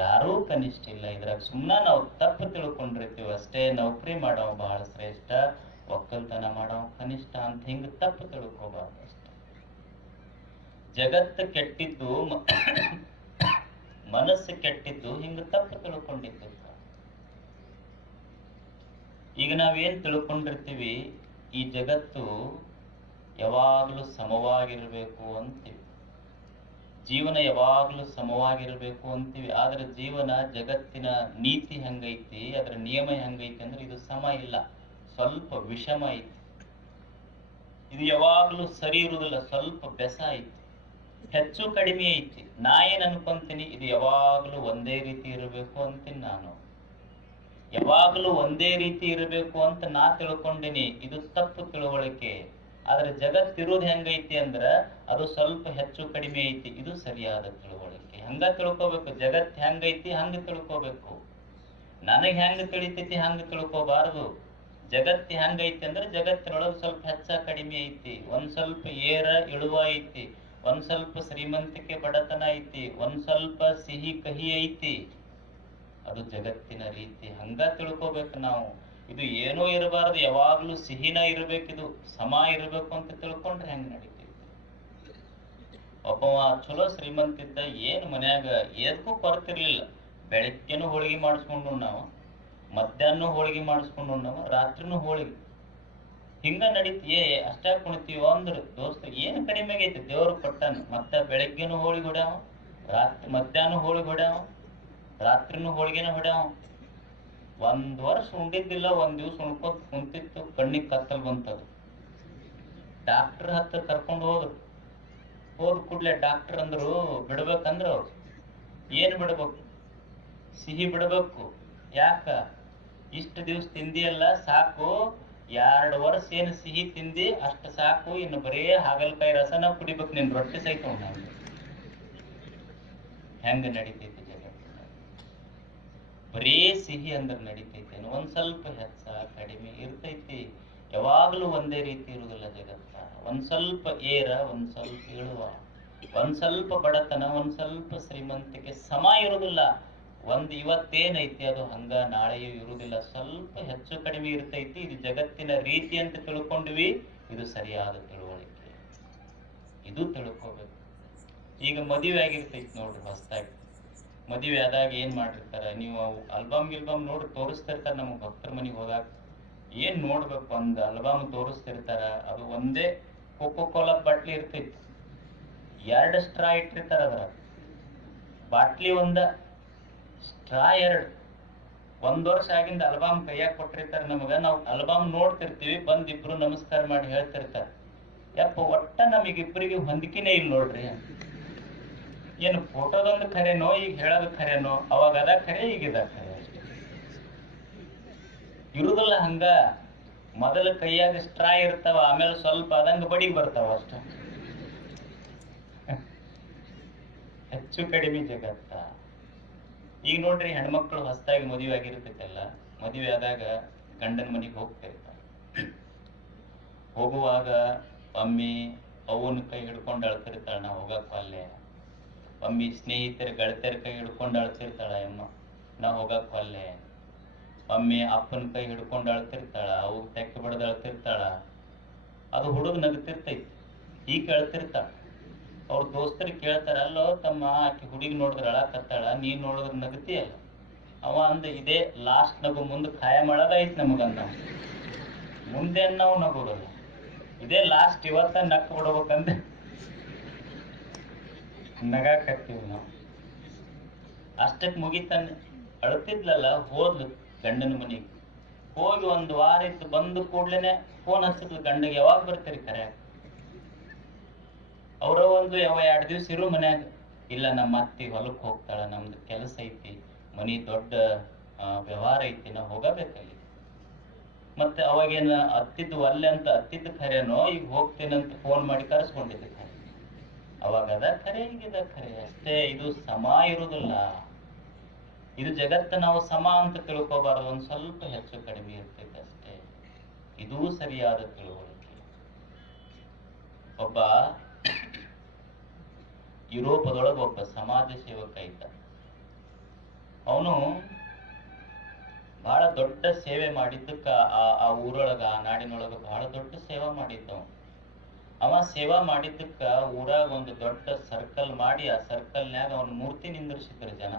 ಯಾರೂ ಕನಿಷ್ಠ ಇಲ್ಲ. ಇದ್ರಾಗ ಸುಮ್ಮನೆ ನಾವು ತಪ್ಪು ತಿಳ್ಕೊಂಡಿರ್ತೀವಿ ಅಷ್ಟೇ. ನೌಕರಿ ಮಾಡೋ ಬಹಳ ಶ್ರೇಷ್ಠ, ಒಕ್ಕಲ್ತನ ಮಾಡೋ ಕನಿಷ್ಠ ಅಂತ ಹಿಂಗ ತಪ್ಪು ತಿಳ್ಕೋಬಾರ್ದು ಅಷ್ಟೇ. ಜಗತ್ತು ಕೆಟ್ಟಿದ್ದು, ಮನಸ್ಸು ಕೆಟ್ಟಿದ್ದು ಹಿಂಗ ತಪ್ಪು ತಿಳ್ಕೊಂಡಿದ್ದು. ಈಗ ನಾವೇನ್ ತಿಳ್ಕೊಂಡಿರ್ತೀವಿ, ಈ ಜಗತ್ತು ಯಾವಾಗಲೂ ಸಮವಾಗಿರ್ಬೇಕು ಅಂತೀವಿ, ಜೀವನ ಯಾವಾಗಲೂ ಸಮವಾಗಿರ್ಬೇಕು ಅಂತೀವಿ. ಆದ್ರೆ ಜೀವನ, ಜಗತ್ತಿನ ನೀತಿ ಹೆಂಗೈತಿ, ಅದ್ರ ನಿಯಮ ಹೆಂಗೈತಿ ಅಂದ್ರೆ ಇದು ಸಮ ಇಲ್ಲ, ಸ್ವಲ್ಪ ವಿಷಮ ಐತಿ. ಇದು ಯಾವಾಗಲೂ ಸರಿ ಇರುವುದಿಲ್ಲ, ಸ್ವಲ್ಪ ಬೆಸ ಐತಿ, ಹೆಚ್ಚು ಕಡಿಮೆ ಐತಿ. ನಾ ಏನ್ ಅನ್ಕೊಂತೀನಿ, ಇದು ಯಾವಾಗಲೂ ಒಂದೇ ರೀತಿ ಇರಬೇಕು ಅಂತೀನಿ ನಾನು. ಯಾವಾಗಲೂ ಒಂದೇ ರೀತಿ ಇರಬೇಕು ಅಂತ ನಾ ತಿಳ್ಕೊಂಡಿನಿ, ಇದು ತಪ್ಪು ತಿಳುವಳಿಕೆ. ಆದ್ರೆ ಜಗತ್ತಿರೋದು ಹೆಂಗೈತಿ ಅಂದ್ರ ಅದು ಸ್ವಲ್ಪ ಹೆಚ್ಚು ಕಡಿಮೆ ಐತಿ, ಇದು ಸರಿಯಾದ ತಿಳುವಳಿಕೆ. ಹಂಗ ತಿಳ್ಕೋಬೇಕು. ಜಗತ್ ಹೆಂಗೈತಿ ಹಂಗ ತಿಳ್ಕೋಬೇಕು. ನನಗ್ ಹೆಂಗ ತಿಳಿತೈತಿ ಹಂಗ ತಿಳ್ಕೋಬಾರದು. ಜಗತ್ತು ಹೆಂಗೈತಿ ಅಂದ್ರೆ ಜಗತ್ತಿನೊಳಗೆ ಸ್ವಲ್ಪ ಹೆಚ್ಚ ಕಡಿಮೆ ಐತಿ, ಒಂದ್ ಸ್ವಲ್ಪ ಏರ ಇಳುವ ಐತಿ, ಒಂದ್ ಸ್ವಲ್ಪ ಶ್ರೀಮಂತಿಕೆ ಬಡತನ ಐತಿ, ಒಂದ್ ಸ್ವಲ್ಪ ಸಿಹಿ ಕಹಿ ಐತಿ. ಅದು ಜಗತ್ತಿನ ರೀತಿ. ಹಂಗ ತಿಳ್ಕೋಬೇಕು ನಾವು. ಇದು ಏನೋ ಇರಬಾರದು, ಯಾವಾಗ್ಲೂ ಸಿಹಿನ ಇರಬೇಕಿದು, ಸಮ ಇರಬೇಕು ಅಂತ ತಿಳ್ಕೊಂಡ್ರೆ ಹೆಂಗ್ ನಡೀತೀವಿ. ಒಬ್ಬವ ಚಲೋ ಶ್ರೀಮಂತಿದ್ದ, ಏನ್ ಮನ್ಯಾಗ ಎದಕ್ಕೂ ಕೊರತಿರ್ಲಿಲ್ಲ. ಬೆಳಗ್ಗೆನೂ ಹೋಳಿಗೆ ಮಾಡಿಸ್ಕೊಂಡು ನಾವು, ಮಧ್ಯಾಹ್ನ ಹೋಳಿಗೆ ಮಾಡಿಸ್ಕೊಂಡು ನಾವು, ರಾತ್ರಿನೂ ಹೋಳಿಗೆ. ಹಿಂಗ ನಡೀತಿ. ಅಷ್ಟೇ ಕುಣಿತೀವೋ ಅಂದ್ರು ದೋಸ್ತ, ಏನು ಕಡಿಮೆ ಆಗೈತಿ, ದೇವ್ರು ಕೊಟ್ಟಾನ. ಮತ್ತೆ ಬೆಳಗ್ಗೆನೂ ಹೋಳಿಗೆ ಹೊಡ್ಯಾವ, ಮಧ್ಯಾಹ್ನ ಹೋಳಿಗೆ ಹೊಡ್ಯಾವ, ರಾತ್ರಿನೂ ಹೋಳಿಗೆನ ಹೊಡ್ಯಾವ. ವರ್ಷ ಉಂಡಿದ್ದಿಲ್ಲ, ಒಂದ್ ದಿವ್ಸ ಉಣ್ಕೋತ ಕುಂತಿತ್ತು, ಕಣ್ಣಿಗೆ ಕತ್ತಲ್ ಬಂತದು. ಡಾಕ್ಟರ್ ಹತ್ರ ಕರ್ಕೊಂಡು ಹೋದ್ ಕೂಡ್ಲೆ ಡಾಕ್ಟರ್ ಅಂದ್ರು ಬಿಡ್ಬೇಕಂದ್ರ ಅವ್ರು ಏನ್ ಬಿಡ್ಬೇಕು? ಸಿಹಿ ಬಿಡ್ಬೇಕು. ಯಾಕ? ಇಷ್ಟು ದಿವ್ಸ ತಿಂದಿಯಲ್ಲ ಸಾಕು, 2 ವರ್ಷ ಏನು ಸಿಹಿ ತಿಂದಿ ಅಷ್ಟು ಸಾಕು, ಇನ್ನು ಬರೇ ಹಾಗಲಕಾಯಿ ರಸನ ಕುಡಿಬೇಕು, ನಿನ್ ರೊಟ್ಟಿ ಸಹಿತ ಉಣ್ಣ. ಹೆಂಗ ನಡಿತೈತಿ ಜಗತ್ತು? ಬರೇ ಸಿಹಿ ಅಂದ್ರೆ ನಡಿತೈತಿ? ಒಂದ್ ಸ್ವಲ್ಪ ಹೆಚ್ಚ ಕಡಿಮೆ ಇರ್ತೈತಿ. ಯಾವಾಗ್ಲೂ ಒಂದೇ ರೀತಿ ಇರುವುದಿಲ್ಲ ಜಗತ್ತ. ಒಂದ್ ಸ್ವಲ್ಪ ಏರ, ಒಂದ್ ಸ್ವಲ್ಪ ಇಳುವ, ಒಂದ್ ಸ್ವಲ್ಪ ಬಡತನ, ಒಂದ್ ಸ್ವಲ್ಪ ಶ್ರೀಮಂತಿಕೆ ಸಮ ಇರುವುದಿಲ್ಲ. ಇವತ್ತೇನೈತಿ ಅದು ಹಂಗ ನಾಳೆಯೂ ಇರುವುದಿಲ್ಲ, ಸ್ವಲ್ಪ ಹೆಚ್ಚು ಕಡಿಮೆ ಇರ್ತೈತಿ. ಇದು ಜಗತ್ತಿನ ರೀತಿ ಅಂತ ತಿಳ್ಕೊಂಡ್ವಿ, ಇದು ಸರಿಯಾದ ತಿಳುವಳಿಕೆ. ಇದು ತಿಳ್ಕೋಬೇಕು. ಈಗ ಮದುವೆ ಆಗಿರ್ತೈತಿ ನೋಡ್ರಿ, ಹೊಸದಾಗಿ ಮದುವೆ ಆದಾಗ ಏನ್ ಮಾಡಿರ್ತಾರ, ನೀವು ಆಲ್ಬಮ್ ಗಿಲ್ಬಮ್ ನೋಡಿ ತೋರಿಸ್ತಿರ್ತಾರ ನಮಗ್ ಭಕ್ತರ ಮನೆಗೆ ಹೋದಾಗ. ಏನ್ ನೋಡ್ಬೇಕು, ಒಂದ್ ಆಲ್ಬಮ್ ತೋರಿಸ್ತಿರ್ತಾರ, ಅದು ಒಂದೇ ಕೋಕೋ ಕೋಲಾ ಬಾಟ್ಲಿ ಇರ್ತೈತಿ, 2 ಸ್ಟ್ರಾ ಇಟ್ಟಿರ್ತಾರ ಅದ್ರ. ಬಾಟ್ಲಿ ಒಂದ, ಸ್ಟ್ರಾ 2. 1 ವರ್ಷ ಆಗಿಂದ ಆಲ್ಬಮ್ ಕೈಯಾಗ ಕೊಟ್ಟಿರ್ತಾರೆ ನಮಗ. ನಾವು ಆಲ್ಬಮ್ ನೋಡ್ತಿರ್ತೀವಿ, ಬಂದ್ ಇಬ್ರು ನಮಸ್ಕಾರ ಮಾಡಿ ಹೇಳ್ತಿರ್ತಾರ, ಯಪ್ಪ ಒಟ್ಟ ನಮಗಿಬ್ಬರಿಗೆ ಹೊಂದಿಕೆನೇ ಇಲ್ಲ ನೋಡ್ರಿ. ಏನು ಫೋಟೋದೊಂದು ಖರೇನೋ, ಈಗ ಹೇಳೋದು ಖರೇನೋ? ಅವಾಗ ಅದ ಖರೆ, ಈಗಿದ ಖರೆ. ಇರುದಿಲ್ಲ ಹಂಗ. ಮೊದಲ ಕೈಯಾಗ ಸ್ಟ್ರಾ ಇರ್ತಾವ, ಆಮೇಲೆ ಸ್ವಲ್ಪ ಅದಂಗ ಬಡಿಗೆ ಬರ್ತಾವ ಅಷ್ಟ. ಹೆಚ್ಚು ಕಡಿಮೆ ಜಗತ್ತ. ಈಗ ನೋಡ್ರಿ, ಹೆಣ್ಮಕ್ಳು ಹೊಸದಾಗಿ ಮದುವೆ ಆಗಿರ್ತೈತಲ್ಲ, ಮದುವೆ ಆದಾಗ ಗಂಡನ ಮನೆಗೆ ಹೋಗ್ತಿರ್ತಾರೆ. ಹೋಗುವಾಗ ಒಮ್ಮೆ ಅವನ ಕೈ ಹಿಡ್ಕೊಂಡು ಅಳ್ತಿರ್ತಾಳ, ನಾ ಹೋಗಕ್ ಅಲ್ಲೇ. ಒಮ್ಮೆ ಸ್ನೇಹಿತರ ಗೆಳತಿಯರ ಕೈ ಹಿಡ್ಕೊಂಡು ಅಳ್ತಿರ್ತಾಳ ಅಮ್ಮ, ನಾ ಹೋಗಕ್ ಅಲ್ಲೇ. ಒಮ್ಮೆ ಅಪ್ಪನ ಕೈ ಹಿಡ್ಕೊಂಡು ಅಳ್ತಿರ್ತಾಳ, ಅವು ತೆಕ್ಕ ಬಡ್ದು ಅಳ್ತಿರ್ತಾಳ. ಅದು ಹುಡುಗ ನಗ್ತಿರ್ತೈತಿ, ಈಗ ಅಳ್ತಿರ್ತಾಳ. ಅವ್ರ ದೋಸ್ತರು ಕೇಳ್ತಾರ, ಅಲ್ಲೋ ತಮ್ಮ, ಆಕಿ ಹುಡುಗಿ ನೋಡಿದ್ರೆ ಅಳಕತ್ತಾಳ, ನೀನ್ ನೋಡಿದ್ರೆ ನಗತಿಯಲ್ಲ. ಅವ ಅಂದ, ಇದೇ ಲಾಸ್ಟ್ ನಗು, ಮುಂದೆ ಖಾಯ ಮಾಡೋದೈತಿ ನಮಗಂದ. ಮುಂದೆ ನಾವು ನಗೋದಲ್ಲ, ಇದೇ ಲಾಸ್ಟ್, ಇವತ್ತ ನಕ್ಕ ಬಿಡ್ಬೇಕಂದ ನಗಾಕತ್ತೀವಿ ನಾವು. ಅಷ್ಟಕ್ಕೆ ಮುಗಿತಾನೆ. ಅಳ್ತಿದ್ಲಲ್ಲ, ಹೋದ್ಲು ಗಂಡನ ಮನೆಗೆ. ಹೋಗಿ 1 ವಾರ ಇತ್ತು, ಬಂದು ಕೂಡ್ಲೇನೆ ಫೋನ್ ಹಚ್ಚಿದ್ಲು ಗಂಡಗೆ, ಯಾವಾಗ ಬರ್ತೀರಿ ಕರೆ? ಅವ್ರ ಒಂದು 2 ದಿವ್ಸ ಇರು ಮನ್ಯಾಗ. ಇಲ್ಲ, ನಮ್ಮ ಅತ್ತಿ ಹೊಲಕ್ಕೆ ಹೋಗ್ತಾಳ, ನಮ್ದು ಕೆಲಸ ಐತಿ, ಮನಿ ದೊಡ್ಡ ವ್ಯವಹಾರ ಐತಿ, ನಾವು ಹೋಗಬೇಕಲ್ಲಿ. ಮತ್ತೆ ಅವಾಗೇನ ಅತ್ತಿದ್ದು ಒಲ್ಲೆ ಅಂತ ಅತ್ತಿದ್ದು ಖರೇನೋ, ಈಗ ಹೋಗ್ತೇನಂತ ಫೋನ್ ಮಾಡಿ ಕರೆಸ್ಕೊಂಡಿದ್ದೆ ಖರೆ. ಅವಾಗ ಅದ ಖರೆ, ಈಗಿದ ಖರೆ ಅಷ್ಟೇ. ಇದು ಸಮ ಇರುವುದಿಲ್ಲ. ಇದು ಜಗತ್ತ ನಾವು ಸಮ ಅಂತ ತಿಳ್ಕೋಬಾರದು, ಒಂದ್ ಸ್ವಲ್ಪ ಹೆಚ್ಚು ಕಡಿಮೆ ಇರ್ತೈತೆ ಅಷ್ಟೇ. ಇದೂ ಸರಿಯಾದ ತಿಳುವಳಿಕೆ. ಒಬ್ಬ ಯುರೋಪದೊಳಗೆ ಒಬ್ಬ ಸಮಾಜ ಸೇವಕ ಇದ್ದ. ಅವನು ಬಹಳ ದೊಡ್ಡ ಸೇವೆ ಮಾಡಿದ್ದಕ್ಕ ಆ ಊರೊಳಗ, ಆ ನಾಡಿನೊಳಗ ಬಹಳ ದೊಡ್ಡ ಸೇವಾ ಮಾಡಿದ್ದವ. ಅವ ಸೇವಾ ಮಾಡಿದ್ದಕ್ಕ ಊರಾಗ ಒಂದು ದೊಡ್ಡ ಸರ್ಕಲ್ ಮಾಡಿ, ಆ ಸರ್ಕಲ್ನ್ಯಾಗ ಅವನ ಮೂರ್ತಿ ನಿಂದಿರ್ಸಿದ್ರು ಜನ.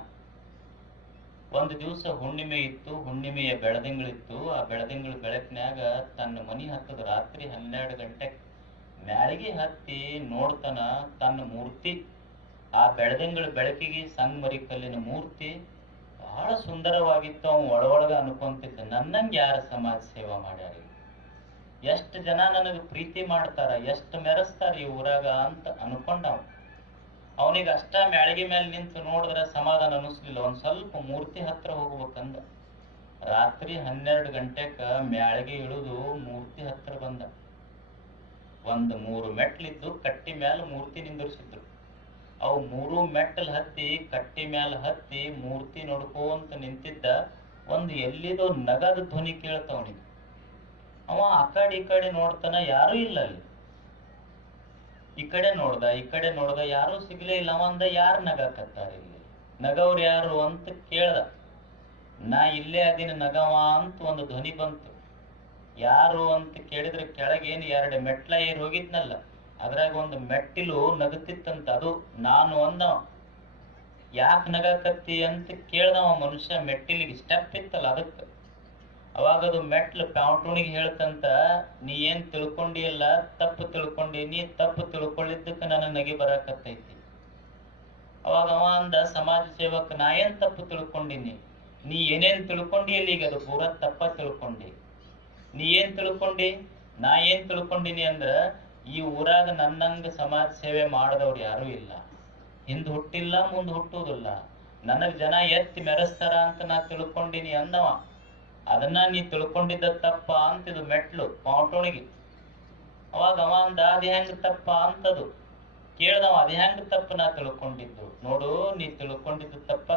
ಒಂದು ದಿವಸ ಹುಣ್ಣಿಮೆ ಇತ್ತು, ಹುಣ್ಣಿಮೆಯ ಬೆಳದಿಂಗಳಿತ್ತು. ಆ ಬೆಳದಿಂಗಳ ಬೆಳಕಿನ್ಯಾಗ ತನ್ನ ಮನಿ ಹತ್ತದ ರಾತ್ರಿ 12 ಗಂಟೆಗೆ ಮ್ಯಾಳಿಗೆ ಹತ್ತಿ ನೋಡ್ತಾನ ತನ್ನ ಮೂರ್ತಿ. ಆ ಬೆಳದಿಂಗಳ ಬೆಳಕಿಗೆ ಸಂಗಮರಿ ಕಲ್ಲಿನ ಮೂರ್ತಿ ಬಹಳ ಸುಂದರವಾಗಿತ್ತು. ಅವನು ಒಳಗ ಅನ್ಕೊಂತಿದ್ದ, ನನ್ನಂಗೆ ಯಾರ ಸಮಾಜ ಸೇವಾ ಮಾಡ್ಯಾರ, ಎಷ್ಟು ಜನ ನನಗೆ ಪ್ರೀತಿ ಮಾಡ್ತಾರ, ಎಷ್ಟು ಮೆರೆಸ್ತಾರ ಈ ಊರಾಗ ಅಂತ ಅನ್ಕೊಂಡವ. ಅವನಿಗೆ ಅಷ್ಟ ಮ್ಯಾಳಿಗೆ ಮೇಲೆ ನಿಂತು ನೋಡಿದ್ರೆ ಸಮಾಧಾನ ಅನಿಸ್ಲಿಲ್ಲ. ಒಂದ್ ಸ್ವಲ್ಪ ಮೂರ್ತಿ ಹತ್ರ ಹೋಗ್ಬೇಕಂದ. ರಾತ್ರಿ 12 ಗಂಟೆಕ ಮ್ಯಾಳಿಗೆ ಇಳಿದು ಮೂರ್ತಿ ಹತ್ರ ಬಂದ. 3 ಮೆಟ್ಲಿದ್ದು ಕಟ್ಟಿ ಮ್ಯಾಲ ಮೂರ್ತಿ ನಿಂದಿರ್ಸಿದ್ರು. ಅವು 3 ಮೆಟ್ಟಲ್ ಹತ್ತಿ ಕಟ್ಟಿ ಮ್ಯಾಲ ಹತ್ತಿ ಮೂರ್ತಿ ನೋಡ್ಕೊಂತ ನಿಂತಿದ್ದ. ಎಲ್ಲಿದೋ ನಗದ ಧ್ವನಿ ಕೇಳ್ತವನಿಗೆ. ಅವ ಆ ಕಡೆ ಈ ಕಡೆ ನೋಡ್ತಾನ, ಯಾರೂ ಇಲ್ಲ ಅಲ್ಲಿ. ಈ ಕಡೆ ನೋಡ್ದ, ಯಾರೂ ಸಿಗ್ಲೇ ಇಲ್ಲ. ಅವಂದ, ಯಾರು ನಗಾಕತ್ತಾರ ಇಲ್ಲಿ, ನಗವ್ರು ಯಾರು ಅಂತ ಕೇಳ್ದ. ನಾ ಇಲ್ಲೇ ಅದಿನ ನಗವ ಅಂತ ಒಂದು ಧ್ವನಿ ಬಂತು. ಯಾರು ಅಂತ ಕೇಳಿದ್ರೆ ಕೆಳಗೇನು 2 ಮೆಟ್ಲ ಏರ್ ಹೋಗಿದ್ನಲ್ಲ, ಅದ್ರಾಗ ಒಂದು ಮೆಟ್ಟಿಲು ನಗತಿತ್ತಂತ. ಅದು ನಾನು ಅಂದವ. ಯಾಕೆ ನಗಾಕತ್ತಿ ಅಂತ ಕೇಳ್ದವ ಮನುಷ್ಯ. ಮೆಟ್ಟಿಲಿಗೆ ಸ್ಟೆಪ್ ಇತ್ತಲ್ಲ ಅದಕ್ಕೆ. ಅವಾಗದು ಮೆಟ್ಲು ಪ್ಯಾಂಟೂಣಿಗೆ ಹೇಳ್ತಂತ, ನೀ ಏನ್ ತಿಳ್ಕೊಂಡಿಯಲ್ಲ, ತಪ್ಪು ತಿಳ್ಕೊಂಡೀನಿ, ತಪ್ಪು ತಿಳ್ಕೊಳ್ಳಿದ್ದಕ್ಕೆ ನನಗೆ ನಗಿ ಬರಾಕತ್ತೈತಿ. ಅವಾಗ ಅವ ಅಂದ, ಸಮಾಜ ಸೇವಕ, ನಾ ಏನ್ ತಪ್ಪು ತಿಳ್ಕೊಂಡಿನಿ, ನೀ ಏನೇನ್ ತಿಳ್ಕೊಂಡಿ ಅಲ್ಲಿ ಈಗ ಅದು ಪೂರಾ ತಪ್ಪ ತಿಳ್ಕೊಂಡಿ. ನೀ ಏನ್ ತಿಳ್ಕೊಂಡಿ? ನಾ ಏನ್ ತಿಳ್ಕೊಂಡಿನಿ ಅಂದ್ರ ಈ ಊರಾಗ ನನ್ನಂಗ ಸಮಾಜ ಸೇವೆ ಮಾಡದವ್ರು ಯಾರು ಇಲ್ಲ, ಹಿಂದ್ ಹುಟ್ಟಿಲ್ಲ ಮುಂದ್ ಹುಟ್ಟುವುದಿಲ್ಲ, ನನಗ್ ಜನ ಎತ್ತಿ ಮೆರೆಸ್ತಾರ ಅಂತ ನಾ ತಿಳ್ಕೊಂಡಿನಿ ಅಂದವ. ಅದನ್ನ ನೀ ತಿಳ್ಕೊಂಡಿದ್ದ ತಪ್ಪ ಅಂತಿದು ಮೆಟ್ಲು ಪಾವಟೋಣಿಗೆ. ಅವಾಗ ಅವ ಅಂದ ಅದ್ ಹೆಂಗ್ ತಪ್ಪ ಅಂತದು ಕೇಳ್ದವ, ಅದ್ ಹೆಂಗ್ ತಪ್ಪ ನಾ ತಿಳ್ಕೊಂಡಿದ್ದು? ನೋಡು, ನೀ ತಿಳ್ಕೊಂಡಿದ್ದು ತಪ್ಪ.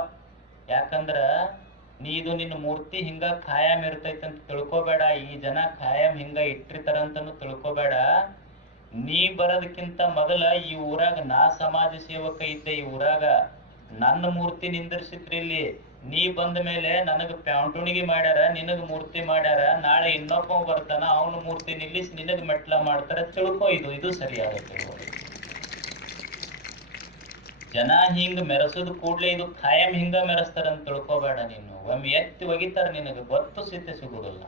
ಯಾಕಂದ್ರ ನೀ ಇದು ನಿನ್ನ ಮೂರ್ತಿ ಹಿಂಗ ಖಾಯಂ ಇರ್ತೈತೆ ಅಂತ ತಿಳ್ಕೊಬೇಡ, ಈ ಜನ ಖಾಯಂ ಹಿಂಗ ಇಟ್ಟಿರ್ತಾರಂತನು ತಿಳ್ಕೊಬೇಡ. ನೀ ಬರೋದಕ್ಕಿಂತ ಮೊದಲ ಈ ಊರಾಗ ನಾ ಸಮಾಜ ಸೇವಕ ಇದ್ದೆ. ಈ ಊರಾಗ ನನ್ನ ಮೂರ್ತಿ ನಿಂದಿರ್ಸಿದ್ರಿ ಇಲ್ಲಿ. ನೀ ಬಂದ ಮೇಲೆ ನನಗ ಪ್ಯಾಂಟುಣಿಗೆ ಮಾಡ್ಯಾರ, ನಿನಗ ಮೂರ್ತಿ ಮಾಡ್ಯಾರ. ನಾಳೆ ಇನ್ನೊಬ್ಬ ಬರ್ತಾನ, ಅವನ ಮೂರ್ತಿ ನಿಲ್ಲಿಸಿ ನಿನಗ ಮೆಟ್ಲ ಮಾಡ್ತಾರ. ತಿಳ್ಕೊ, ಇದು ಸರಿಯಾಗುತ್ತೆ. ಜನ ಹಿಂಗ ಮೆರೆಸೋದು ಕೂಡ್ಲೆ ಇದು ಖಾಯಂ ಹಿಂಗ ಮೆರೆಸ್ತಾರಂತ ತಿಳ್ಕೊಬೇಡ. ನೀನು ಒಮ್ಮೆ ಎತ್ತಿ ಒಗಿತಾರ, ನಿನಗ ಗೊತ್ತು ಸ್ಥಿತಿ ಸಿಗುದಿಲ್ಲ.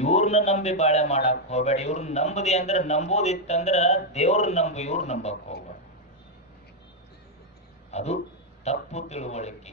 ಇವ್ರನ್ನ ನಂಬಿ ಬಾಳೆ ಮಾಡಕ್ ಹೋಗ್ಬೇಡ. ಇವ್ರನ್ನ ನಂಬದಿ ಅಂದ್ರೆ ನಂಬೋದಿತ್ತಂದ್ರ ದೇವ್ರನ್ನ ನಂಬು, ಇವ್ರ ನಂಬಕ್ ಹೋಗ್ಬೇಡ. ಅದು ತಪ್ಪು ತಿಳುವಳಿಕೆ.